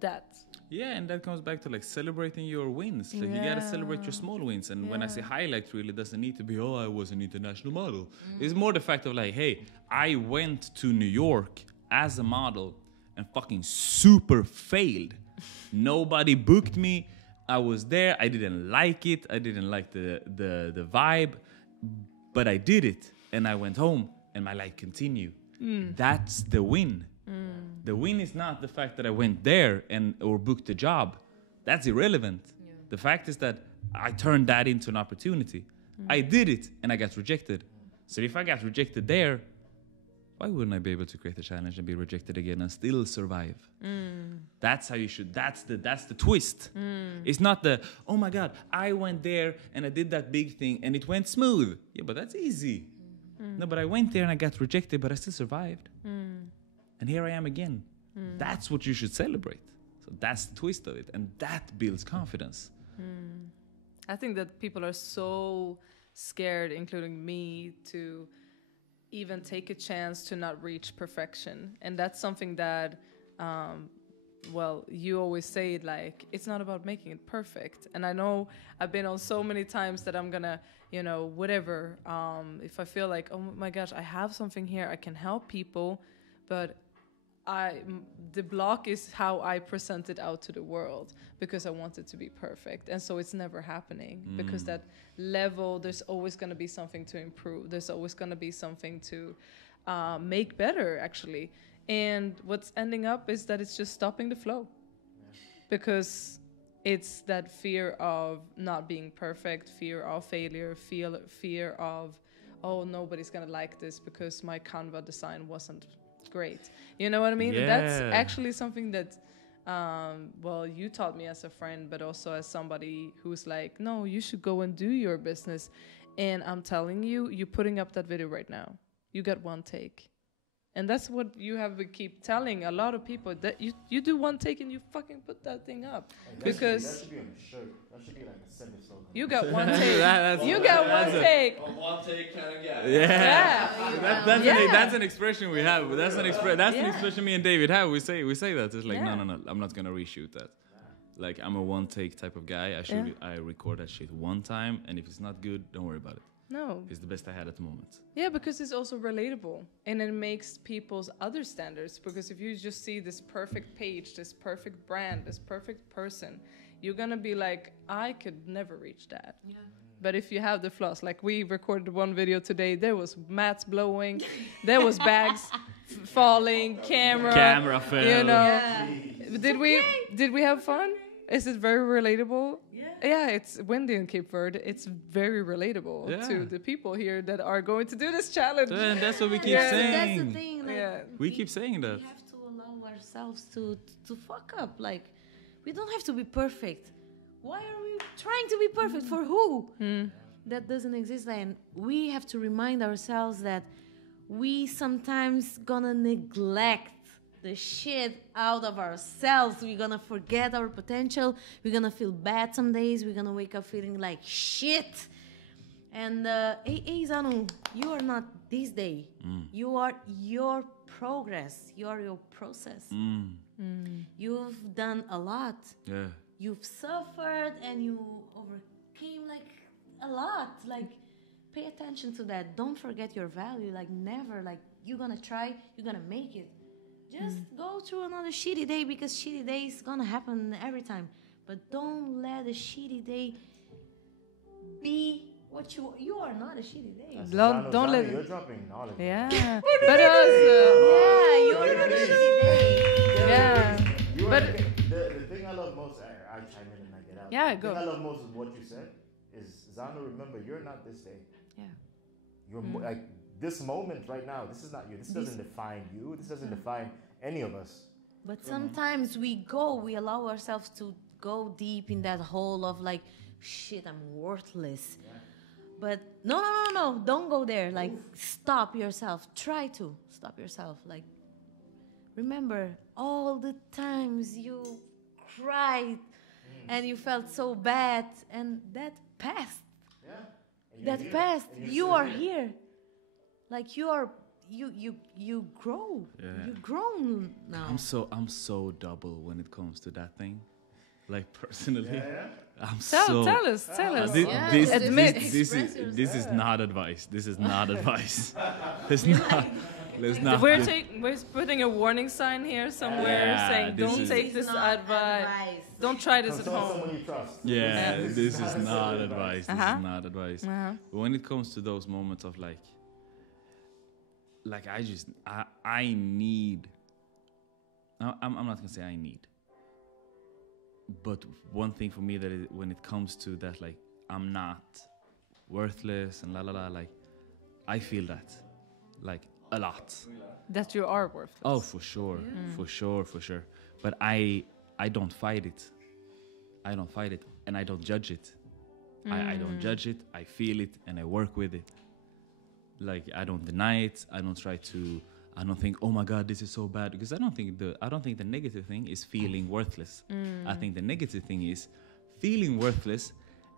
that. Yeah, and that comes back to like celebrating your wins. Like, you gotta celebrate your small wins. And when I say highlight, really doesn't need to be, oh, I was an international model. It's more the fact of like, hey, I went to New York as a model and fucking super failed. Nobody booked me. I was there. I didn't like it. I didn't like the vibe, but I did it, and I went home, and my life continued. That's the win. The win is not the fact that I went there or booked a job. That's irrelevant. Yeah. The fact is that I turned that into an opportunity. I did it, and I got rejected. So if I got rejected there, why wouldn't I be able to create a challenge and be rejected again and still survive? That's how you should. That's the twist. It's not the, oh my God, I went there and I did that big thing and it went smooth. Yeah, but that's easy. No, but I went there and I got rejected, but I still survived. And here I am again. That's what you should celebrate. So that's the twist of it, and that builds confidence. I think that people are so scared, including me, to even take a chance to not reach perfection. And that's something that well, you always say it like, it's not about making it perfect. And I know I've been on so many times that I'm gonna, you know, whatever. If I feel like, oh my gosh, I have something here, I can help people, but the block is how I present it out to the world, because I want it to be perfect. And so it's never happening, because that level, there's always going to be something to improve. There's always going to be something to make better, actually. And what's ending up is that it's just stopping the flow, because it's that fear of not being perfect, fear of failure, fear of, oh, nobody's going to like this because my Canva design wasn't great. You know what I mean? Yeah. That's actually something that, well, you taught me as a friend, but also as somebody who's like, no, you should go and do your business. And I'm telling you, you're putting up that video right now. You got one take. And that's what you have to keep telling a lot of people, that you do one take and you fucking put that thing up. Because that should be on a shirt. That should be like a semi-slogan. you got one take. You got one take. A one take kind of guy. Yeah. That's an expression we have. That's an expression me and David have. We say that. It's like, no, I'm not gonna reshoot that. Like, I'm a one take type of guy. I record that shit one time, and if it's not good, don't worry about it. No. It's the best I had at the moment. Yeah, because it's also relatable, and it makes people's other standards. Because if you just see this perfect page, this perfect brand, this perfect person, you're gonna be like, I could never reach that. Yeah. But if you have the flaws, like we recorded one video today, there was mats blowing, there was bags falling, camera fell. You know, did we have fun? Is it very relatable? Yeah, it's windy in Cape Verde. It's very relatable to the people here that are going to do this challenge. And that's what we keep saying. That's the thing. Like, we keep saying that. We have to allow ourselves to fuck up. Like, we don't have to be perfect. Why are we trying to be perfect? For who? That doesn't exist. And we have to remind ourselves that we sometimes gonna neglect the shit out of ourselves. We're gonna forget our potential. We're gonna feel bad some days. We're gonna wake up feeling like shit. And hey Zanu, you are not this day. You are your progress. You are your process. You've done a lot. Yeah. You've suffered and you overcame like a lot. Like, pay attention to that. Don't forget your value. Like, never. Like, you're gonna try. You're gonna make it. Just go through another shitty day, because shitty day is gonna happen every time. But don't let a shitty day be what you are. Not a shitty day. Don't let You're dropping knowledge. Yeah, but You're not a shitty day. Yeah, but the thing I love most, I chime in and I get out. Yeah, the go. thing I love most is what you said. Is Zano, remember, you're not this day. Yeah. You're like. This moment right now, this is not you. This doesn't define you. This doesn't define any of us. But sometimes we allow ourselves to go deep in that hole of like, shit, I'm worthless. Yeah. But no, don't go there. Like, stop yourself. Try to stop yourself. Like, remember all the times you cried and you felt so bad, and that passed. Yeah. That passed. You are here. Like, you grow. Yeah. You've grown now. I'm so double when it comes to that thing. Like, personally, tell us. This is not advice. This is not advice. Let's not. We're putting a warning sign here somewhere saying, don't take this advice. Don't try this at home. Someone you trust. Yeah, this is not advice. This is not advice. But when it comes to those moments of like I need. I'm not gonna say I need. But one thing for me that when it comes to that, like, I'm not worthless and like, I feel that, like, a lot. That you are worthless. Oh, for sure, for sure. But I don't fight it. I don't fight it, and I don't judge it. I don't judge it. I feel it, and I work with it. Like, I don't deny it. I don't think, oh my God, this is so bad, because I don't think the negative thing is feeling worthless. I think the negative thing is feeling worthless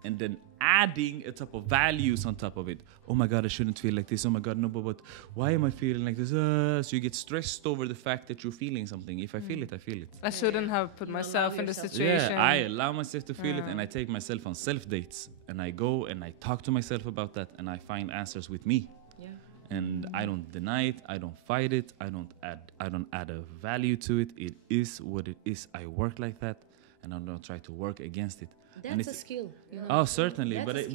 and then adding a type of values on top of it. Oh my God, I shouldn't feel like this. Oh my God, no, but why am I feeling like this? So you get stressed over the fact that you're feeling something. If I feel it, I feel it. I shouldn't have put myself in the situation. Yeah, I allow myself to feel it, and I take myself on self-dates. And I go and I talk to myself about that, and I find answers with me. Yeah. And I don't deny it. I don't fight it. I don't add a value to it. It is what it is. I work like that, and I don't try to work against it. That's a skill. You know? Oh, certainly. That's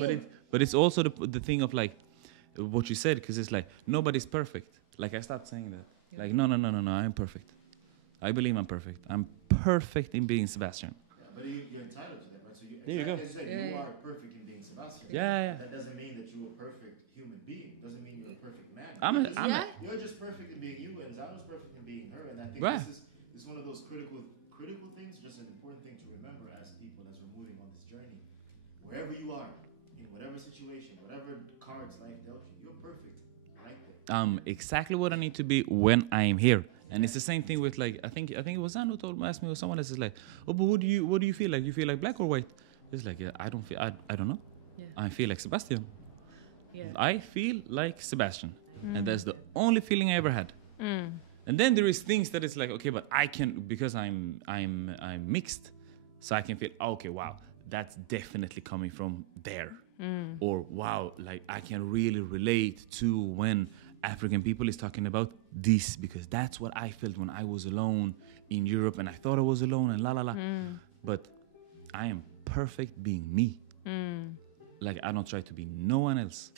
But it's also the thing of like what you said, because it's like nobody's perfect. Like I stopped saying that. Yeah. Like no, I'm perfect. I believe I'm perfect. I'm perfect in being Sebastian. Yeah, but you're entitled to that, right? So There you go. As you said, you are perfect in being Sebastian. Yeah. That doesn't mean that you're a perfect human being. Doesn't mean you're a perfect man. You're just perfect in being you, and Zano's perfect in being her. And I think right. this is one of those critical things, just an important thing to remember as people, as we're moving on this journey. Wherever you are, in whatever situation, whatever cards life dealt you, you're perfect right there. Exactly what I need to be when I am here. And it's the same thing with like I think it was Zan who asked me, or someone else is like, oh, but what do you feel like? You feel like black or white? It's like I don't know. Yeah. I feel like Sebastian. Yeah. I feel like Sebastian, and that's the only feeling I ever had. And then there is things that it's like, okay, but I can, because I'm mixed, so I can feel, okay, wow, that's definitely coming from there. Or wow, like I can really relate to when African people is talking about this, because that's what I felt when I was alone in Europe, and I thought I was alone and la la la. But I am perfect being me. Like I don't try to be no one else.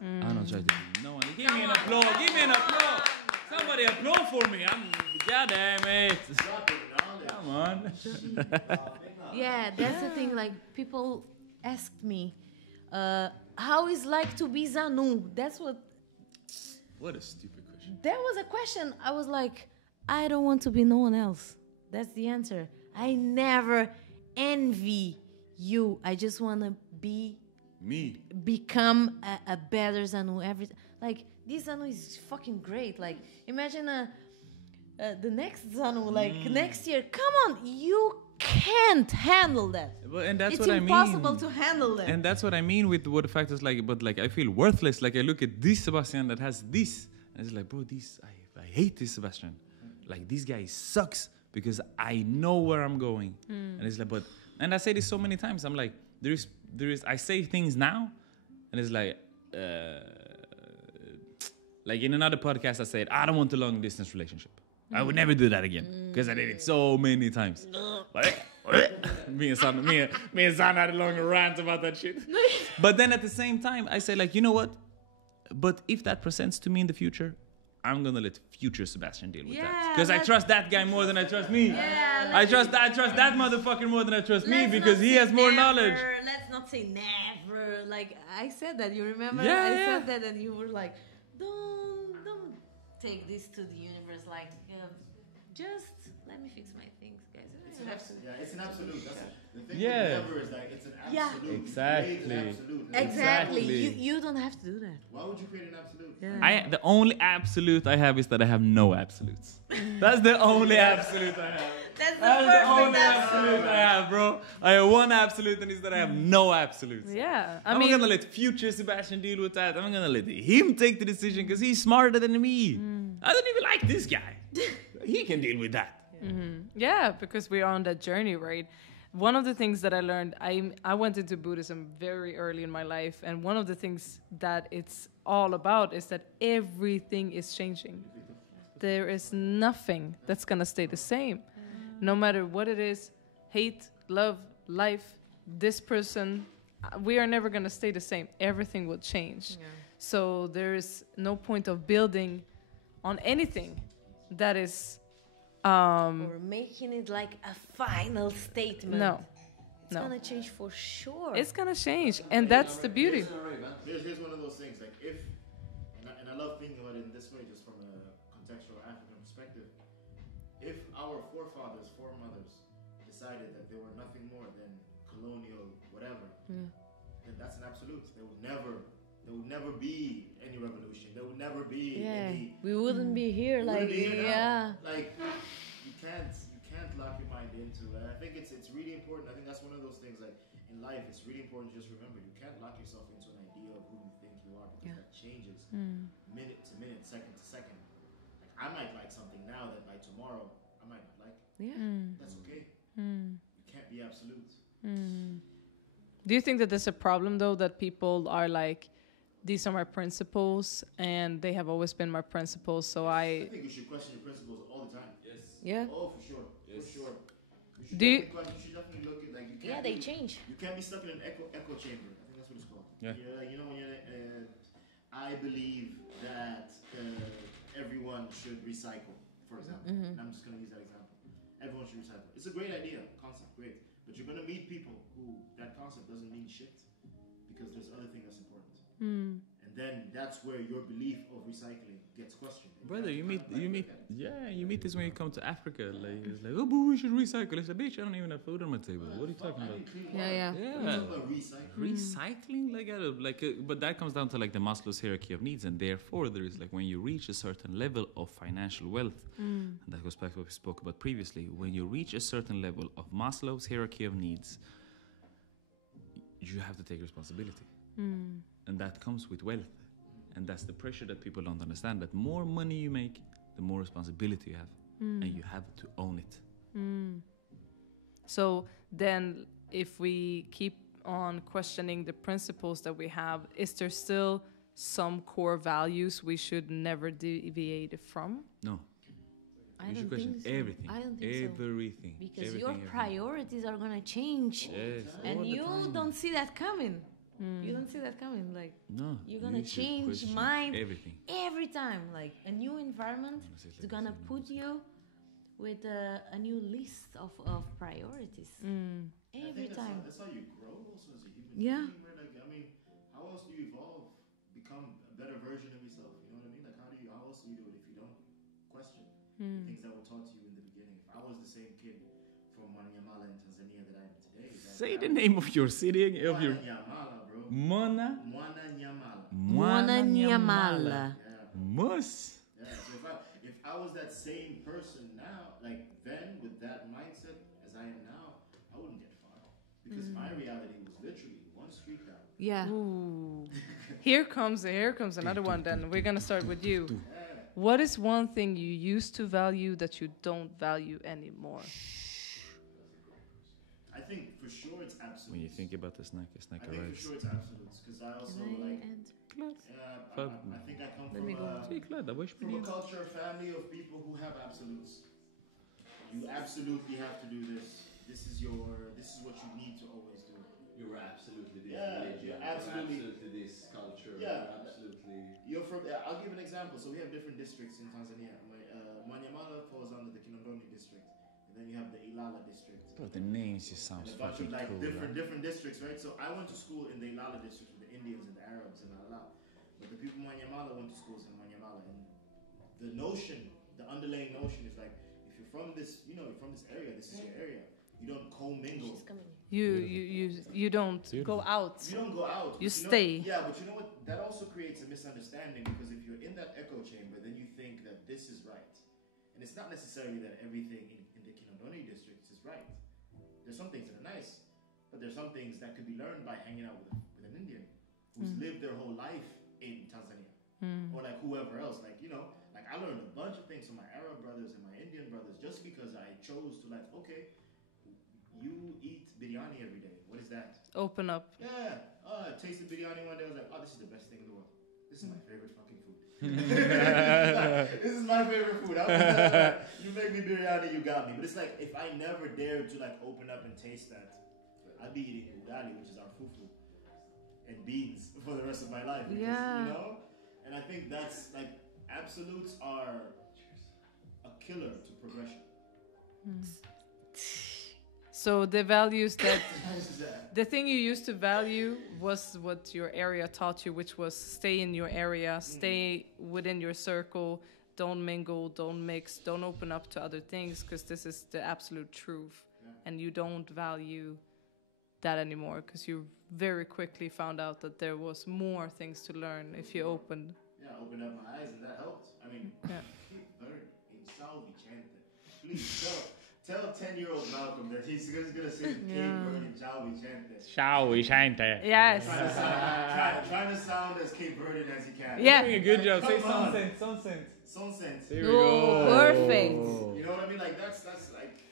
I don't try to be no one. Give me an applause. Give me an applause. Somebody applaud for me. God damn it. Come on. Yeah, that's the thing. Like people asked me, how is like to be Zanu? That's what. What a stupid question. That was a question. I was like, I don't want to be no one else. That's the answer. I never envy you. I just want to be me. Become a better Zanu. Like this Zanu is fucking great. Like imagine the next Zanu. Like next year. Come on, you can't handle that. Well, and that's it's what I mean. It's impossible to handle that. And that's what I mean with what the fact is like. But like I feel worthless. Like I look at this Sebastian that has this, and it's like, bro, I hate this Sebastian. Like this guy sucks because I know where I'm going. And it's like, and I say this so many times. I'm like, there is. I say things now, and it's like in another podcast, I said I don't want a long distance relationship. I would never do that again because I did it so many times. me and San had a long rant about that shit. But then at the same time, I say like, you know what? But if that presents to me in the future, I'm gonna let future Sebastian deal with that, because I trust that guy more than I trust me. Yeah, I trust that motherfucker more than I trust me, because he has more knowledge. Let's not say never. Like I said that, you remember? Yeah, I said that, and you were like, don't take this to the universe. Like, just let me fix my things, guys. It's an absolute. That's the thing Yeah. with never is that it's an absolute. Exactly. Exactly. You don't have to do that. Why would you create an absolute? Yeah. The only absolute I have is that I have no absolutes. That's the only absolute I have. That's the only absolute I have, bro. I have one absolute, and it's that I have no absolutes. Yeah, I'm gonna let future Sebastian deal with that. I'm gonna let him take the decision because he's smarter than me. I don't even like this guy. He can deal with that. Yeah, because we are on that journey, right? One of the things that I learned, I went into Buddhism very early in my life, and one of the things that it's all about is that everything is changing. There is nothing that's gonna stay the same. No matter what it is, hate, love, life, this person, we are never gonna stay the same. Everything will change. Yeah. So there is no point of building on anything that is or making it like a final statement. No. It's gonna change for sure. It's gonna change, and that's the beauty. Here's one of those things, like if, and I love thinking about it in this way, just from a contextual African perspective. If our forefathers, foremothers, decided that they were nothing more than colonial whatever, then that's an absolute. There would never be any revolution. There would never be any. We wouldn't be here. Like like you can't lock your mind into. And I think it's really important. I think that's one of those things. Like in life, it's really important to just remember you can't lock yourself into an idea of who you think you are, because that changes minute to minute, second to second. Like I might like something now that by tomorrow I might not like. That's okay. You can't be absolute. Do you think that there's a problem though, that people are like, these are my principles and they have always been my principles, so I think you should question your principles all the time. Yes. Yeah. Oh, for sure. Yes. For sure. Do You should definitely look at, like, you can't. Yeah, they change. You can't be stuck in an echo chamber. I think that's what it's called. Yeah. You're like, you know, when you're, I believe that everyone should recycle, for example. And I'm just going to use that example. Everyone should recycle. It's a great idea, concept, great. But you're going to meet people who that concept doesn't mean shit, because there's other thing that's important. And then that's where your belief of recycling gets questioned. Brother, you meet this when you come to Africa. Like, it's like, oh, but we should recycle. It's a bitch, I don't even have food on my table. What are you talking about? Yeah. Recycling, but that comes down to like the Maslow's hierarchy of needs, and therefore there is like when you reach a certain level of financial wealth, and that goes back to what we spoke about previously. When you reach a certain level of Maslow's hierarchy of needs, you have to take responsibility. And that comes with wealth. And that's the pressure that people don't understand. That more money you make, the more responsibility you have. And you have to own it. So then if we keep on questioning the principles that we have, is there still some core values we should never deviate from? No. I You should don't question think so. everything. I don't think so. Everything. Because Everything, your everything. priorities are gonna change, Yes, all and the you time. don't see that coming. You don't see that coming. Like No. you're gonna you should change question mind everything. every time. Like a new environment is gonna put you with a new list of priorities every time. That's how you grow also as a human Yeah. being. Right? Like, I mean, how else do you evolve, become a better version of yourself? You know what I mean? Like, how else do you do it if you don't question the things that were taught to you in the beginning? If I was the same kid from Mwananyamala in Tanzania that I am today. Say the name of your city, of your Mwananyamala, bro. Mwananyamala. Mwananyamala. Yeah. Mus. Yeah. So if I was that same person now, like then with that mindset as I am now, I wouldn't get far. Because my reality was literally one street down. Yeah. Ooh. Here comes another one then. We're going to start with you. What is one thing you used to value that you don't value anymore? I think for sure it's absolutes. When you think about the snack I think for arrives. sure it's absolutes, because I also like. I think I come from a culture, family of people who have absolutes. You absolutely have to do this. This is what you need to always do. You're absolutely this Yeah, religion. you're absolutely this culture. Yeah. You're absolutely. You're from. I'll give an example. So we have different districts in Tanzania. Mwananyamala falls under the Kinondoni district, and then you have the Ilala district. Bro, the names just sound And a bunch fucking of like cool. different districts, right? So I went to school in the Ilala district with the Indians and the Arabs and la. But the people in Mwananyamala went to schools in Mwananyamala, and the underlying notion is like, if you're from this, you're from this area. This is your area. You don't commingle. She's coming. You don't go out. You don't go out. You But stay. Yeah, but you know what? That also creates a misunderstanding, because if you're in that echo chamber, then you think that this is right. And it's not necessarily that everything in the Kinondoni districts is right. There's some things that are nice, but there's some things that could be learned by hanging out with an Indian who's lived their whole life in Tanzania. Or like whoever else. Like, like I learned a bunch of things from my Arab brothers and my Indian brothers just because I chose to like, okay, you eat biryani every day. What is that? Open up. Yeah. I tasted biryani one day. I was like, oh, this is the best thing in the world. This is my favorite fucking food. This is my favorite food. You make me biryani, you got me. But it's like, if I never dared to like open up and taste that, I'd be eating ugali, which is our fufu, and beans for the rest of my life. Because, And I think that's like, absolutes are a killer to progression. So the values that the thing you used to value was what your area taught you, which was stay in your area, stay within your circle, don't mingle, don't mix, don't open up to other things, because this is the absolute truth. And you don't value that anymore, because you very quickly found out that there was more things to learn if you opened. Yeah, I opened up my eyes and that helped. I mean, keep learning. Salvi chante. Please, tell 10-year-old Malcolm that he's just gonna say Cape Verde Ciao Vicente. Ciao Vicente. Yes. Trying to sound as Cape Verdean as he can. Yeah. Doing a good job. Say Come on. something. Something. There we go. Perfect. You know what I mean? Like that's like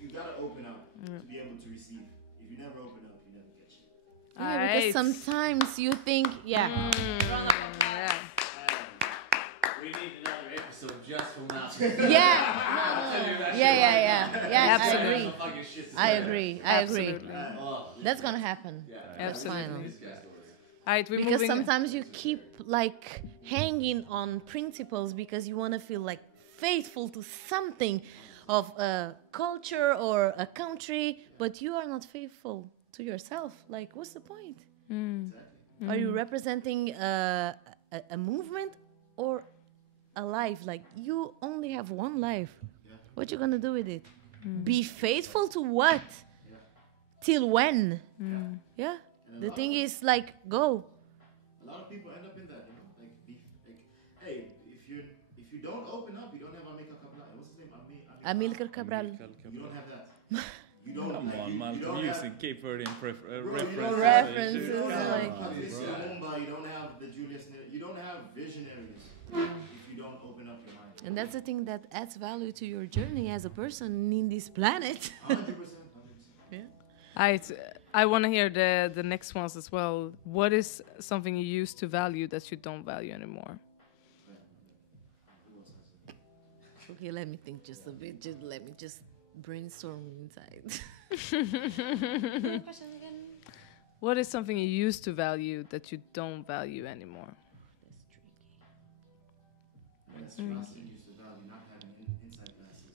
you gotta open up to be able to receive. If you never open up, you never get shit. Yeah, because sometimes you think, Yeah. We need another episode just for now. Yeah, Absolutely. I agree. Absolutely. That's gonna happen. That's Absolutely. final. All right, we're Because moving. sometimes you keep like hanging on principles because you want to feel like faithful to something of a culture or a country, but you are not faithful to yourself. Like, what's the point? Are you representing a movement or a life? Like, you only have one life. What you gonna do with it? Be faithful to what? Till when? Yeah. The thing is, like, go. A lot of people end up in that, hey, if you don't open up, you don't have Amilcar Cabral. What's his name? Amilcar Cabral. You don't have that. You don't. Come on, Malcolm, using Cape Verdean references. References, like- Patricia Lumumba, you don't have the Julius. You don't have visionaries if you don't open up your mind. And that's the thing that adds value to your journey as a person in this planet. 100%. All right, I want to hear the next ones as well. What is something you used to value that you don't value anymore? Okay, let me think just a bit. Let me just brainstorm inside. What is something you used to value that you don't value anymore? That's Sebastian used to value not having inside glasses.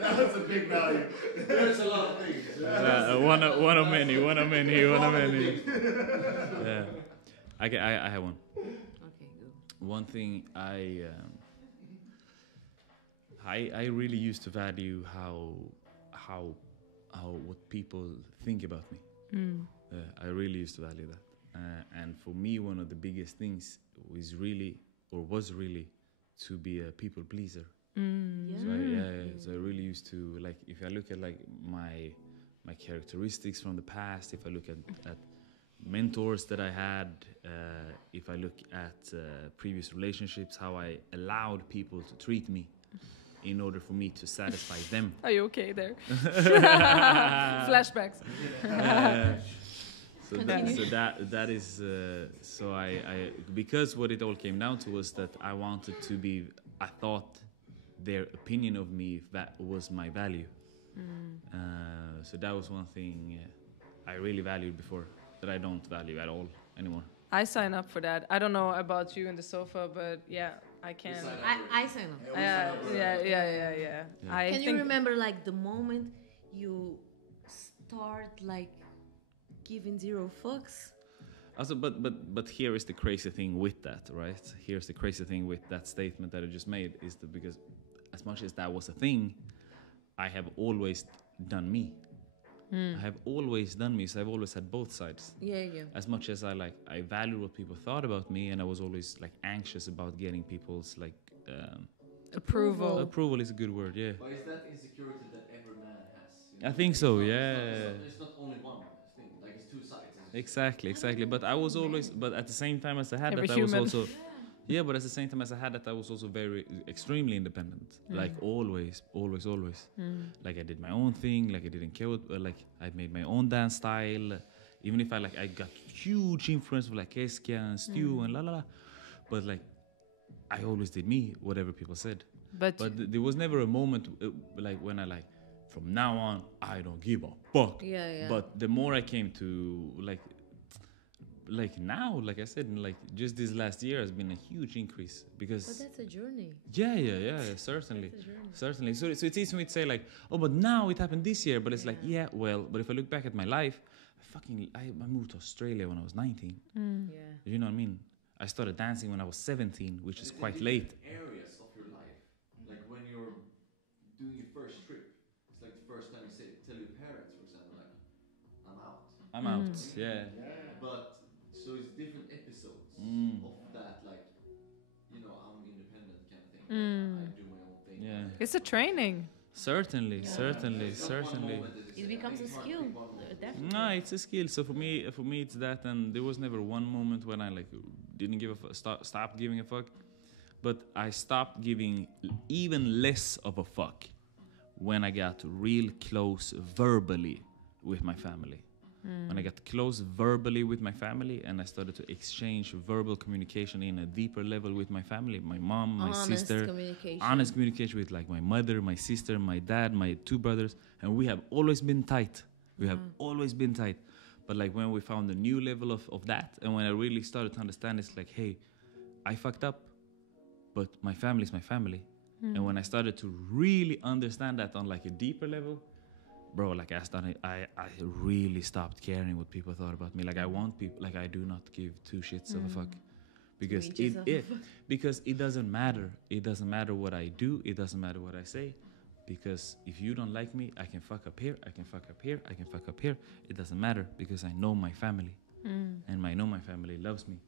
That was a big value. There's a lot of things. One of many. Yeah. I have one. Okay, go. One thing I really used to value how what people think about me. I really used to value that. And for me, one of the biggest things was really to be a people pleaser. So I really used to, like, if I look at like my characteristics from the past, if I look at mentors that I had, if I look at previous relationships, how I allowed people to treat me in order for me to satisfy them. Are you okay there? Flashbacks. So that is so I because what it all came down to was that I thought their opinion of me that was my value. So that was one thing I really valued before that I don't value at all anymore. I sign up for that. I don't know about you in the sofa, but yeah, I can. I sign up. Yeah. Can you remember like the moment you start like giving zero fucks? Also, but here is the crazy thing with that, right? Here's the crazy thing with that statement that I just made is that because as much as that was a thing, I have always done me. I have always done me, so I've always had both sides. Yeah. As much as I valued what people thought about me, and I was always like anxious about getting people's approval. Approval is a good word, yeah. But is that insecurity that every man has? I think so, yeah. It's not only one thing. Like it's two sides. Exactly. But I was always, but at the same time as I had Every that, I was human. also, yeah. But at the same time as I had that, I was also very extremely independent. Like always. Like I did my own thing. Like I didn't care what. Like I made my own dance style. Even if I got huge influence of like Eskia and Stu and la la la. But like I always did me, whatever people said. But there was never a moment like when I from now on, I don't give a fuck. Yeah. But the more I came to like now, like I said, like just this last year has been a huge increase because. But that's a journey. Yeah, certainly. So it's easy for me to say like, oh, but now it happened this year. But it's like, yeah, well, but if I look back at my life, I moved to Australia when I was 19. Yeah. You know what I mean? I started dancing when I was 17, which is quite late. Areas of your life, like when you're doing your first trip, it's like the first time you tell your parents, for example, like, I'm out. Yeah. But so it's different episodes of that, like, I'm independent do my own thing. Yeah. It's a training. Certainly. It becomes a skill, definitely. No, it's a skill. So for me, it's that, and there was never one moment when I like didn't give a stopped giving a fuck, but I stopped giving even less of a fuck when I got real close verbally with my family. When I got close verbally with my family and I started to exchange verbal communication in a deeper level with my family, my mom, my sister, honest communication with like my mother, my sister, my dad, my 2 brothers, and we have always been tight. But like when we found a new level of that, and when I really started to understand, it's like, hey, I fucked up, but my family is my family. And when I started to really understand that on like a deeper level, bro, like I really stopped caring what people thought about me. Like I want people, like I do not give 2 shits of a fuck, because because it doesn't matter. It doesn't matter what I do. It doesn't matter what I say, because if you don't like me, I can fuck up here. I can fuck up here. I can fuck up here. It doesn't matter, because I know my family, and I know my family loves me.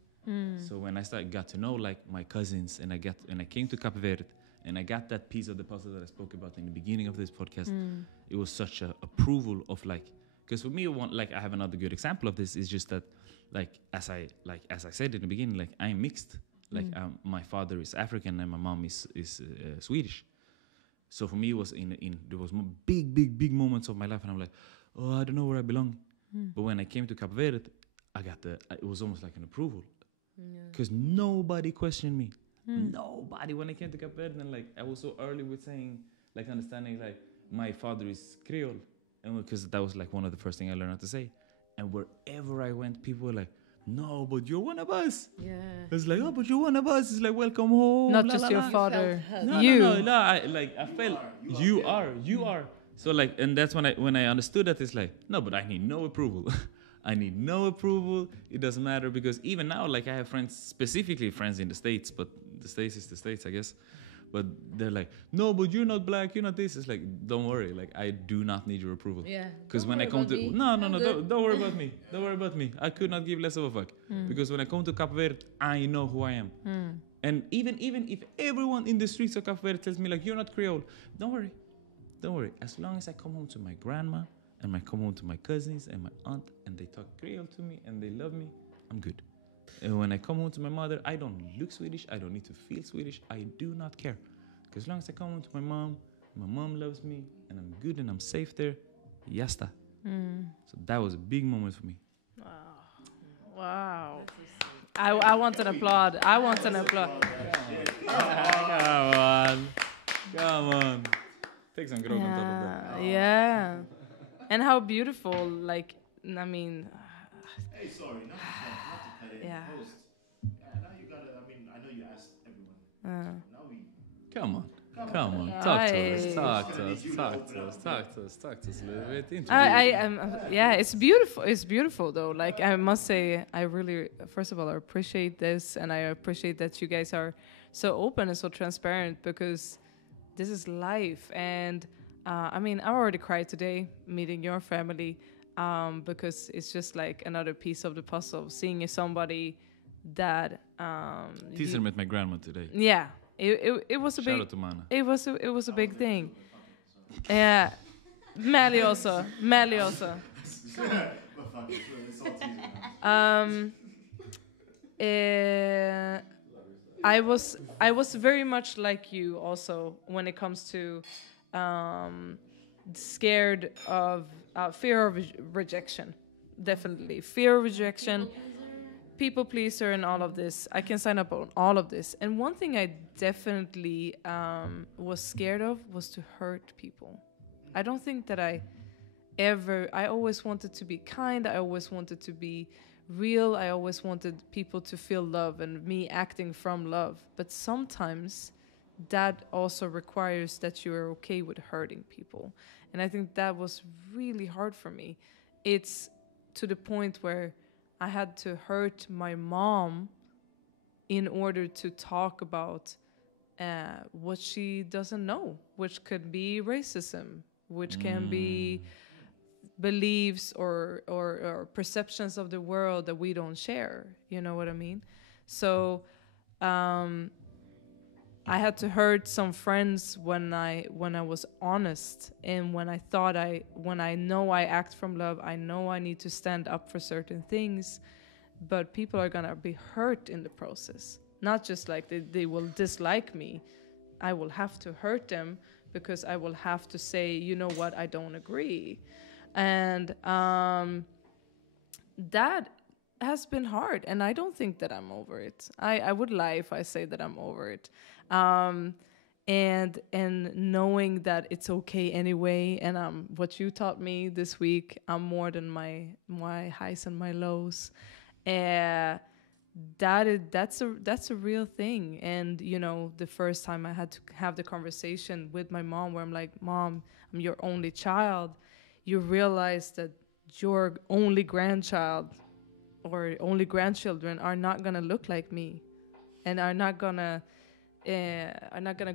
So when I got to know like my cousins, and I came to Cape Verde, and I got that piece of the puzzle that I spoke about in the beginning of this podcast. It was such a approval of like, because for me, I have another good example of this is just that, like as I said in the beginning, like I'm mixed. Like my father is African and my mom is Swedish. So for me, it was there was big moments of my life, and I'm like, oh, I don't know where I belong. But when I came to Cape Verde, it was almost like an approval, because nobody questioned me. Nobody. When I came to Cape Verde, and like I was so early with saying, like understanding, like my father is Creole, and because that was like one of the first things I learned how to say. And wherever I went, people were like, "No, but you're one of us." Yeah. It's like, "Oh, but you're one of us." It's like, "Welcome home." Not just your father. No. I felt you are. So like, and that's when I understood that it's like, no, but I need no approval. I need no approval. It doesn't matter, because even now, like I have specifically friends in the States, but the States is the States, I guess. But they're like, no, but you're not black, you're not this. It's like, don't worry, like I do not need your approval. Yeah. Because when I come to don't worry about me. Don't worry about me. I could not give less of a fuck. Because when I come to Cape Verde, I know who I am. And even if everyone in the streets of Cape Verde tells me like, you're not Creole, don't worry. As long as I come home to my grandma, and I come home to my cousins and my aunt, and they talk Creole to me and they love me, I'm good. And when I come home to my mother, I don't look Swedish. I don't need to feel Swedish. I do not care. Because as long as I come home to my mom loves me, and I'm good and I'm safe there, yasta. So that was a big moment for me. Wow. I want an applaud. Come on. Take some grog on top of that. Yeah. And how beautiful, like, I mean... Hey, sorry, not to cut it in post. Yeah, now you gotta, I mean, I know you asked everyone. Now we... Come on. Talk to us a little bit. Yeah, it's beautiful though. Like, I must say, I really, first of all, I appreciate this, and I appreciate that you guys are so open and so transparent, because this is life. And I mean, I already cried today meeting your family, because it's just like another piece of the puzzle, seeing somebody that Tezer met my grandma today. Yeah. It was a Shout out to Mana. It was a big thing. Yeah. Melly also. I was very much like you also when it comes to scared of fear of rejection. Definitely fear of rejection. People pleaser and all of this. I can sign up on all of this. And one thing I definitely was scared of was to hurt people. I don't think that I always wanted to be kind. I always wanted to be real. I always wanted people to feel love and me acting from love. But sometimes that also requires that you are okay with hurting people. And I think that was really hard for me. It's to the point where I had to hurt my mom in order to talk about what she doesn't know, which could be racism, which can be beliefs or perceptions of the world that we don't share. You know what I mean? So I had to hurt some friends when I was honest, and when I know I act from love, I know I need to stand up for certain things, but people are gonna be hurt in the process. Not just like they will dislike me. I will have to hurt them because I will have to say, you know what, I don't agree. And that has been hard, and I don't think that I'm over it. I would lie if I say that I'm over it. And knowing that it's okay anyway, and what you taught me this week, I'm more than my highs and my lows. That's a real thing. And you know, the first time I had to have the conversation with my mom, where I'm like, Mom, I'm your only child. You realize that your only grandchild or only grandchildren are not gonna look like me, and are not gonna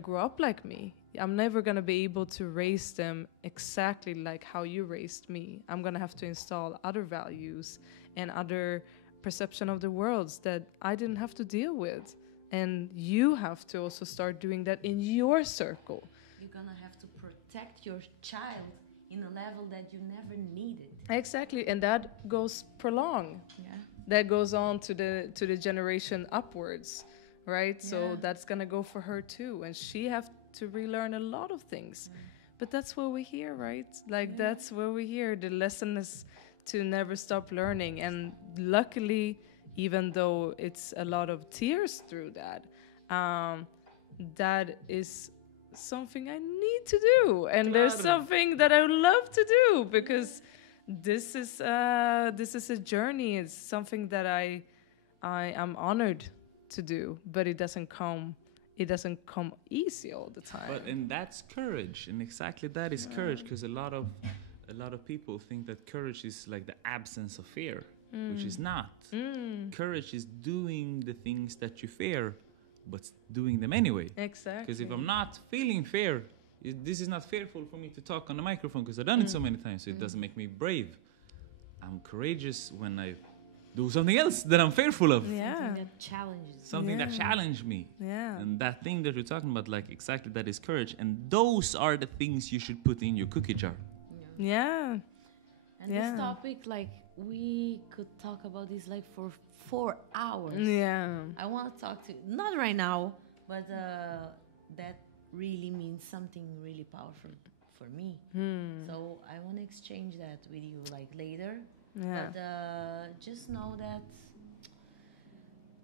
grow up like me. I'm never gonna be able to raise them exactly like how you raised me. I'm gonna have to install other values and other perception of the worlds that I didn't have to deal with. And you have to also start doing that in your circle. You're gonna have to protect your child in a level that you never needed. Exactly, and that goes prolong. Yeah. That goes on to the generation upwards, right? Yeah. So that's gonna go for her too, and she have to relearn a lot of things. Yeah. But that's what we hear, right? Like that's what we hear. The lesson is to never stop learning, and luckily, even though it's a lot of tears through that, that is something I need to do, and there's something that I would love to do, because this is a journey. It's something that I am honored to do, but it doesn't come easy all the time. And that's courage, and exactly that is courage, because a lot of people think that courage is like the absence of fear, which is not. Courage is doing the things that you fear, but doing them anyway. Exactly. Because if I'm not feeling fear, this is not fearful for me to talk on the microphone, because I've done it so many times, so it doesn't make me brave. I'm courageous when I do something else that I'm fearful of. Yeah. Something that challenges. Something that challenged me. Yeah. And that thing that we're talking about, like exactly that is courage. And those are the things you should put in your cookie jar. Yeah. And this topic, like, we could talk about this like for 4 hours. Yeah. I want to talk to you, not right now, but that really means something really powerful for me. So I want to exchange that with you like later. Yeah. But just know that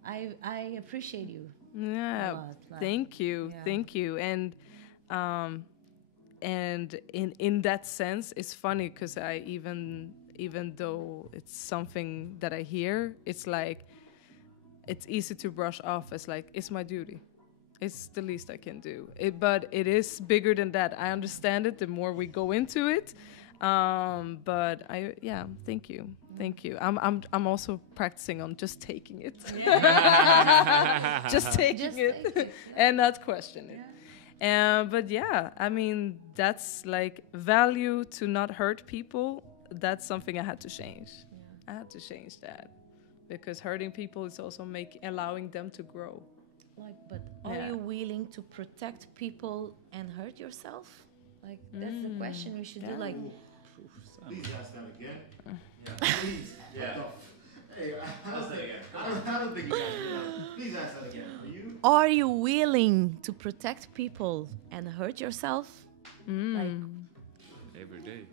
I appreciate you. Yeah. A lot, like, Thank you. yeah. Thank you. And in that sense, it's funny because I even though it's something that I hear, it's like it's easy to brush off as like it's my duty. It's the least I can do. But it is bigger than that. I understand it the more we go into it. But thank you. Thank you. I'm also practicing on just taking it. Just taking it and not questioning it. But yeah, I mean, that's like value to not hurt people. That's something I had to change. I had to change that, because hurting people is also allowing them to grow. Like, but are you willing to protect people and hurt yourself? Like, that's the question we should do. Like, please ask that again. Yeah. Please. Yeah. Hey, I don't think you guys do that. Please ask that again. are you willing to protect people and hurt yourself? Like, every day.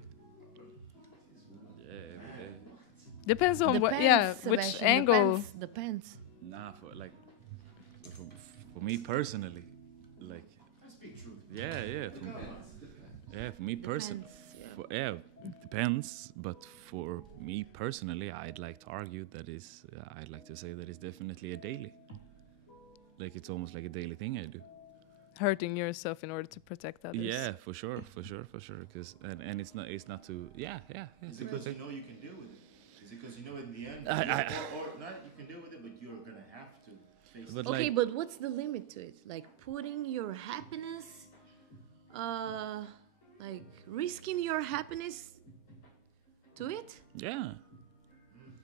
Yeah, every day. Depends on which angle. Depends. Nah, for me personally, like. I speak truth. Yeah. For me personally. Depends. But for me personally, I'd like to argue that I'd like to say that it's definitely a daily. Like, it's almost like a daily thing I do. Hurting yourself in order to protect others. Yeah, for sure. Because and it's not to Is it because you know you can deal with it? Is it because you know in the end, or not you can deal with it, but you're gonna have to face it? Okay, but what's the limit to it? Like putting your happiness, like risking your happiness to it? Yeah.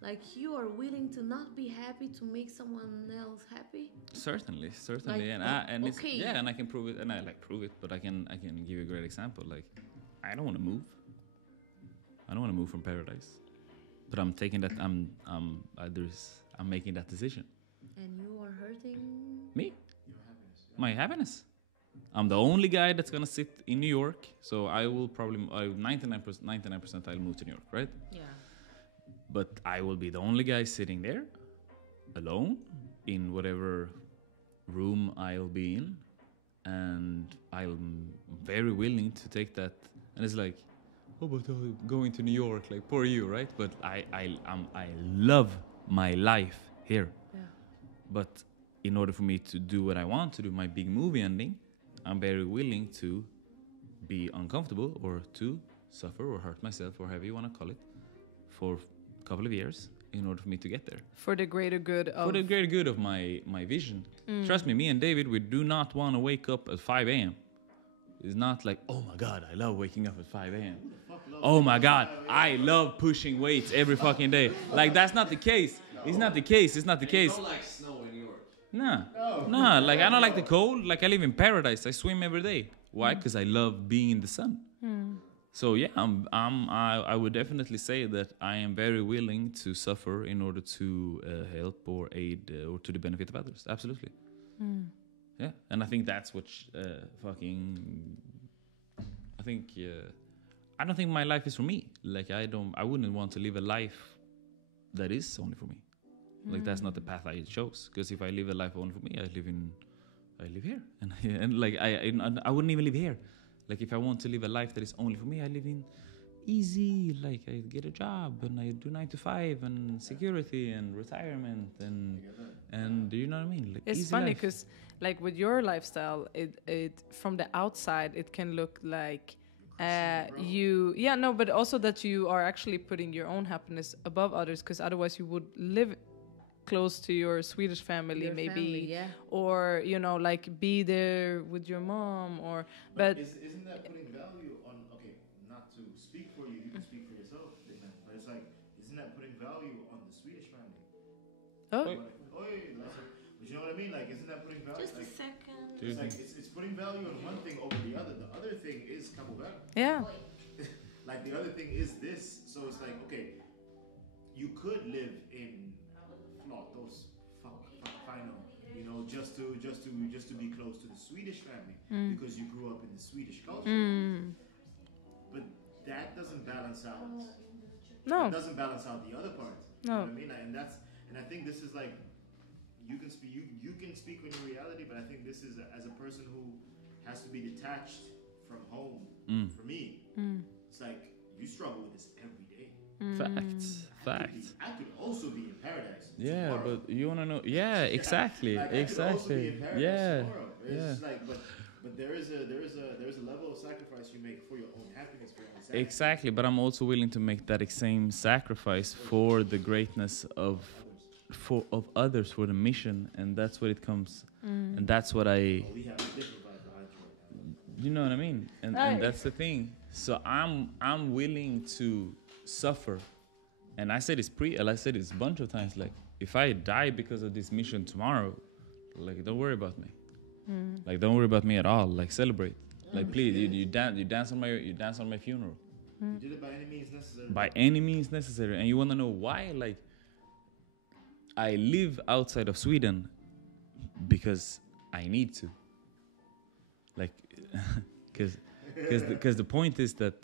Like you are willing to not be happy to make someone else happy. Certainly, Like, and it's, okay. yeah, and I can prove it, and I like prove it, but I can give you a great example. Like, I don't want to move. I don't want to move from paradise, but I'm taking that. I'm making that decision. And you are hurting. Me, my happiness. I'm the only guy that's gonna sit in New York, so I will probably 99% I'll move to New York, right? Yeah. But I will be the only guy sitting there, alone, in whatever room I'll be in, and I'm very willing to take that. And it's like, oh, but going to New York, like poor you, right? But I love my life here. Yeah. But in order for me to do what I want to do, my big movie ending, I'm very willing to be uncomfortable or to suffer or hurt myself or however you want to call it for a couple of years in order for me to get there. For the greater good of... For the greater good of my vision. Trust me and David, we do not want to wake up at 5 a.m. It's not like, oh my God, I love waking up at 5 a.m. Oh my God, I love pushing weights every fucking day. Like, that's not the case. It's not the case. It's not the case. You don't like snow in New York. Nah, like I don't like the cold. Like I live in paradise. I swim every day. Why? Because I love being in the sun. So yeah, I would definitely say that I am very willing to suffer in order to help or aid or to the benefit of others. Absolutely. Yeah, and I think that's what I don't think my life is for me. Like I wouldn't want to live a life that is only for me. Like that's not the path I chose. Because if I live a life only for me, I live here, and like I wouldn't even live here. Like if I want to live a life that is only for me, I live in easy. Like I get a job and I do 9 to 5 and security and retirement and you know what I mean. Like it's funny because like with your lifestyle, it from the outside it can look like but also that you are actually putting your own happiness above others, because otherwise you would live close to your Swedish family, or like be there with your mom, or but isn't that putting value on? Okay, not to speak for you, you can speak for yourself, but it's like, isn't that putting value on the Swedish family? Oh, but you know what I mean? Like, isn't that putting value? Just a second. It's like it's putting value on one thing over the other. The other thing is Kamuga. yeah. Like the other thing is this. So it's like, okay, you could live in those final, just to be close to the Swedish family because you grew up in the Swedish culture. But that doesn't balance out. No. It doesn't balance out the other part. No. You know what I mean? And I think this is like, you can speak on your reality, but I think this is as a person who has to be detached from home. For me, it's like you struggle with this every day. Facts. I could also be in paradise. Yeah, tomorrow. but you wanna know? Yeah, exactly, Like, I could also be in paradise tomorrow. It's yeah. just like, but there is a level of sacrifice you make for your own happiness, for your own sanity. Exactly, but I'm also willing to make that same sacrifice for the greatness of others, for the mission, and that's what it comes. And that's what We have a different vibe behind you right now. you know what I mean, and that's the thing. So I'm willing to suffer, and I said this a bunch of times. Like if I die because of this mission tomorrow, like don't worry about me. Like don't worry about me at all. Like celebrate. Like please, you dance on my funeral. You did it by any means necessary. By any means necessary. And you want to know why? Like I live outside of Sweden because I need to. Like, because the point is that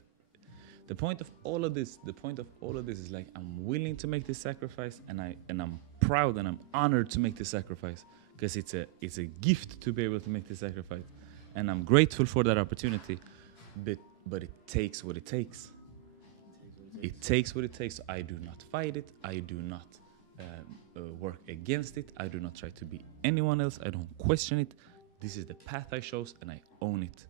the point of all of this is like I'm willing to make this sacrifice, and I'm proud and I'm honored to make this sacrifice, because it's a gift to be able to make this sacrifice, and I'm grateful for that opportunity. But it takes what it takes. It takes what it takes. I do not fight it. I do not work against it. I do not try to be anyone else. I don't question it. This is the path I chose, and I own it.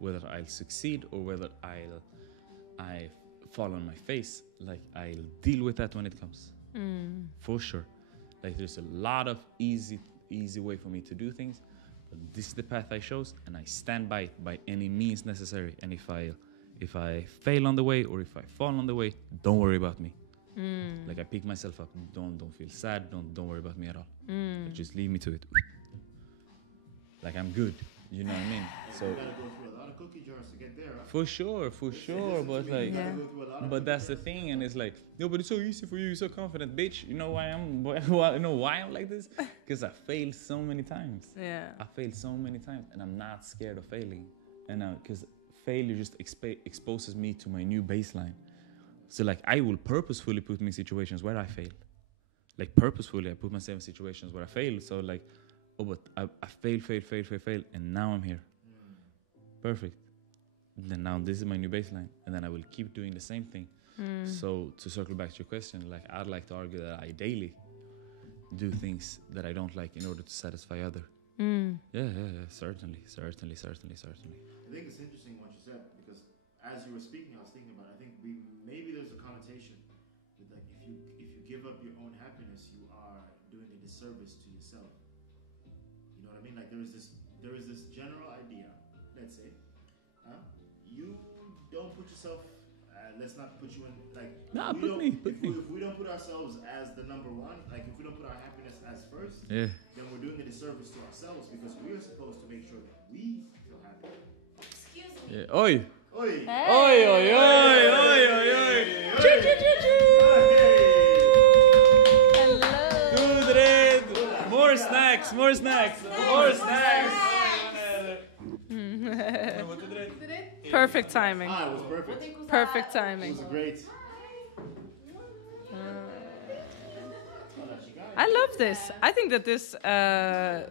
Whether I'll succeed or whether I fall on my face, like I'll deal with that when it comes. For sure. Like there's a lot of easy way for me to do things, but this is the path I chose, and I stand by it by any means necessary. And if I fail on the way, or if I fall on the way, don't worry about me. Like I pick myself up. Don't feel sad. Don't worry about me at all. Like, just leave me to it. Like I'm good. You know what I mean? So You gotta go through a lot of cookie jars to get there. Huh? for sure. But like, but that's the thing, and it's like, no, but it's so easy for you. You're so confident, bitch. You know why you know why I'm like this? Because I failed so many times. Yeah. I failed so many times, and I'm not scared of failing. And because failure just exposes me to my new baseline. So like, I will purposefully put me in situations where I fail. Like purposefully, I put myself in situations where I fail. So like, oh, but I fail, and now I'm here. Perfect. Then now this is my new baseline, and then I will keep doing the same thing. So to circle back to your question, like I'd like to argue that I daily do things that I don't like in order to satisfy other. Yeah, certainly. I think it's interesting what you said, because as you were speaking, I was thinking about. I think maybe there's a connotation with like if you give up your own happiness, you are doing a disservice to yourself. You know what I mean? Like there is this general idea. Let's say, you don't put yourself. Let's not put you in like. No, if we don't put ourselves as the number one, like if we don't put our happiness as first, then we're doing a disservice to ourselves, because we are supposed to make sure that we feel happy. Excuse me. Yeah. Oi. Oi. Hey. Oi. Hello. More snacks. Perfect timing. It was perfect. Perfect timing. It was great. I love this. I think that this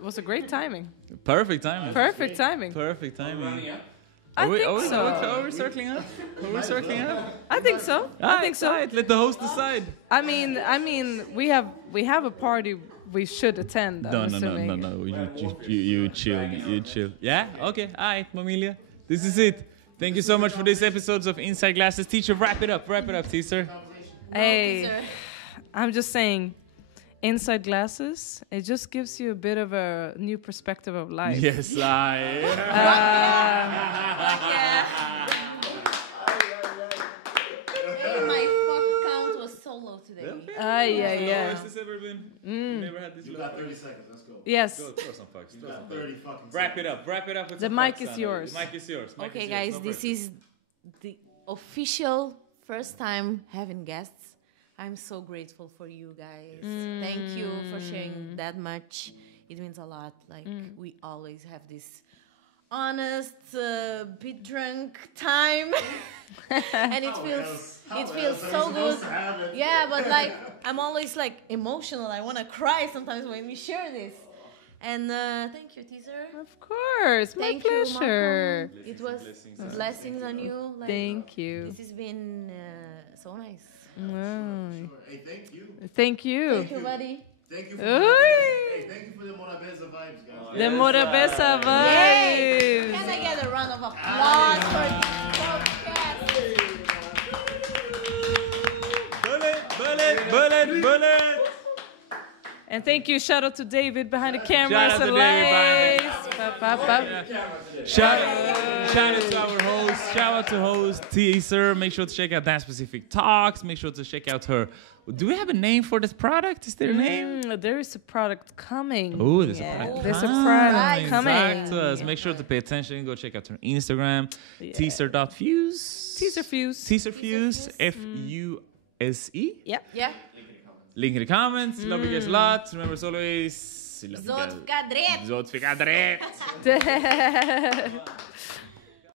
was a great timing. Perfect timing. Perfect timing. I think so. Are we circling up? I think so. I think so. Right, let the host decide. I mean, we have a party we should attend. No. You chill. Yeah? Okay. All right, Mamilia. This is it. Thank you so much for this episode of Inside Glasses. Teacher, wrap it up, Tezer. Hey, I'm just saying, Inside Glasses, it just gives you a bit of a new perspective of life. Yes, My fuck count was so low today. Yeah. Has this ever been? You never had this. You got 30 seconds. Let's go. Yes. Go, throw some fucks. You got 30 fucking Wrap it seconds. up with The some mic fucks, is Anna. yours. The mic is yours. Okay, guys, this is the official first time having guests. I'm so grateful for you guys. Thank you for sharing that much. It means a lot. Like we always have this honest, bit drunk time, and it feels so good. Yeah, but like I'm always like emotional. I want to cry sometimes when we share this. And thank you, Tezer. Of course, my Thank you, pleasure. Malcolm. It was blessings on you. Like, Thank you. This has been so nice. Wow. Hey, thank you. Thank you. Thank you, buddy. Thank you for thank you for the Morabeza vibes, guys. The Morabeza Yay! vibes. Can I get a round of applause for this podcast? Bullet. And thank you. Shout out to David behind the cameras Shout out and to David behind lights. Shout out to our host. Shout out to host Tezer. Make sure to check out that specific talks. Make sure to check out her. Do we have a name for this product? Is there a name? There is a product coming. Oh, there's a product. There's a product coming. Back to us. Make sure to pay attention. Go check out her Instagram. Tezer.fuse. Tezer Fuse. Fuse. Yep. Yeah. Link in the comments. Love you guys a lot. Remember, as always. Zot fica direito. Zot fica direito.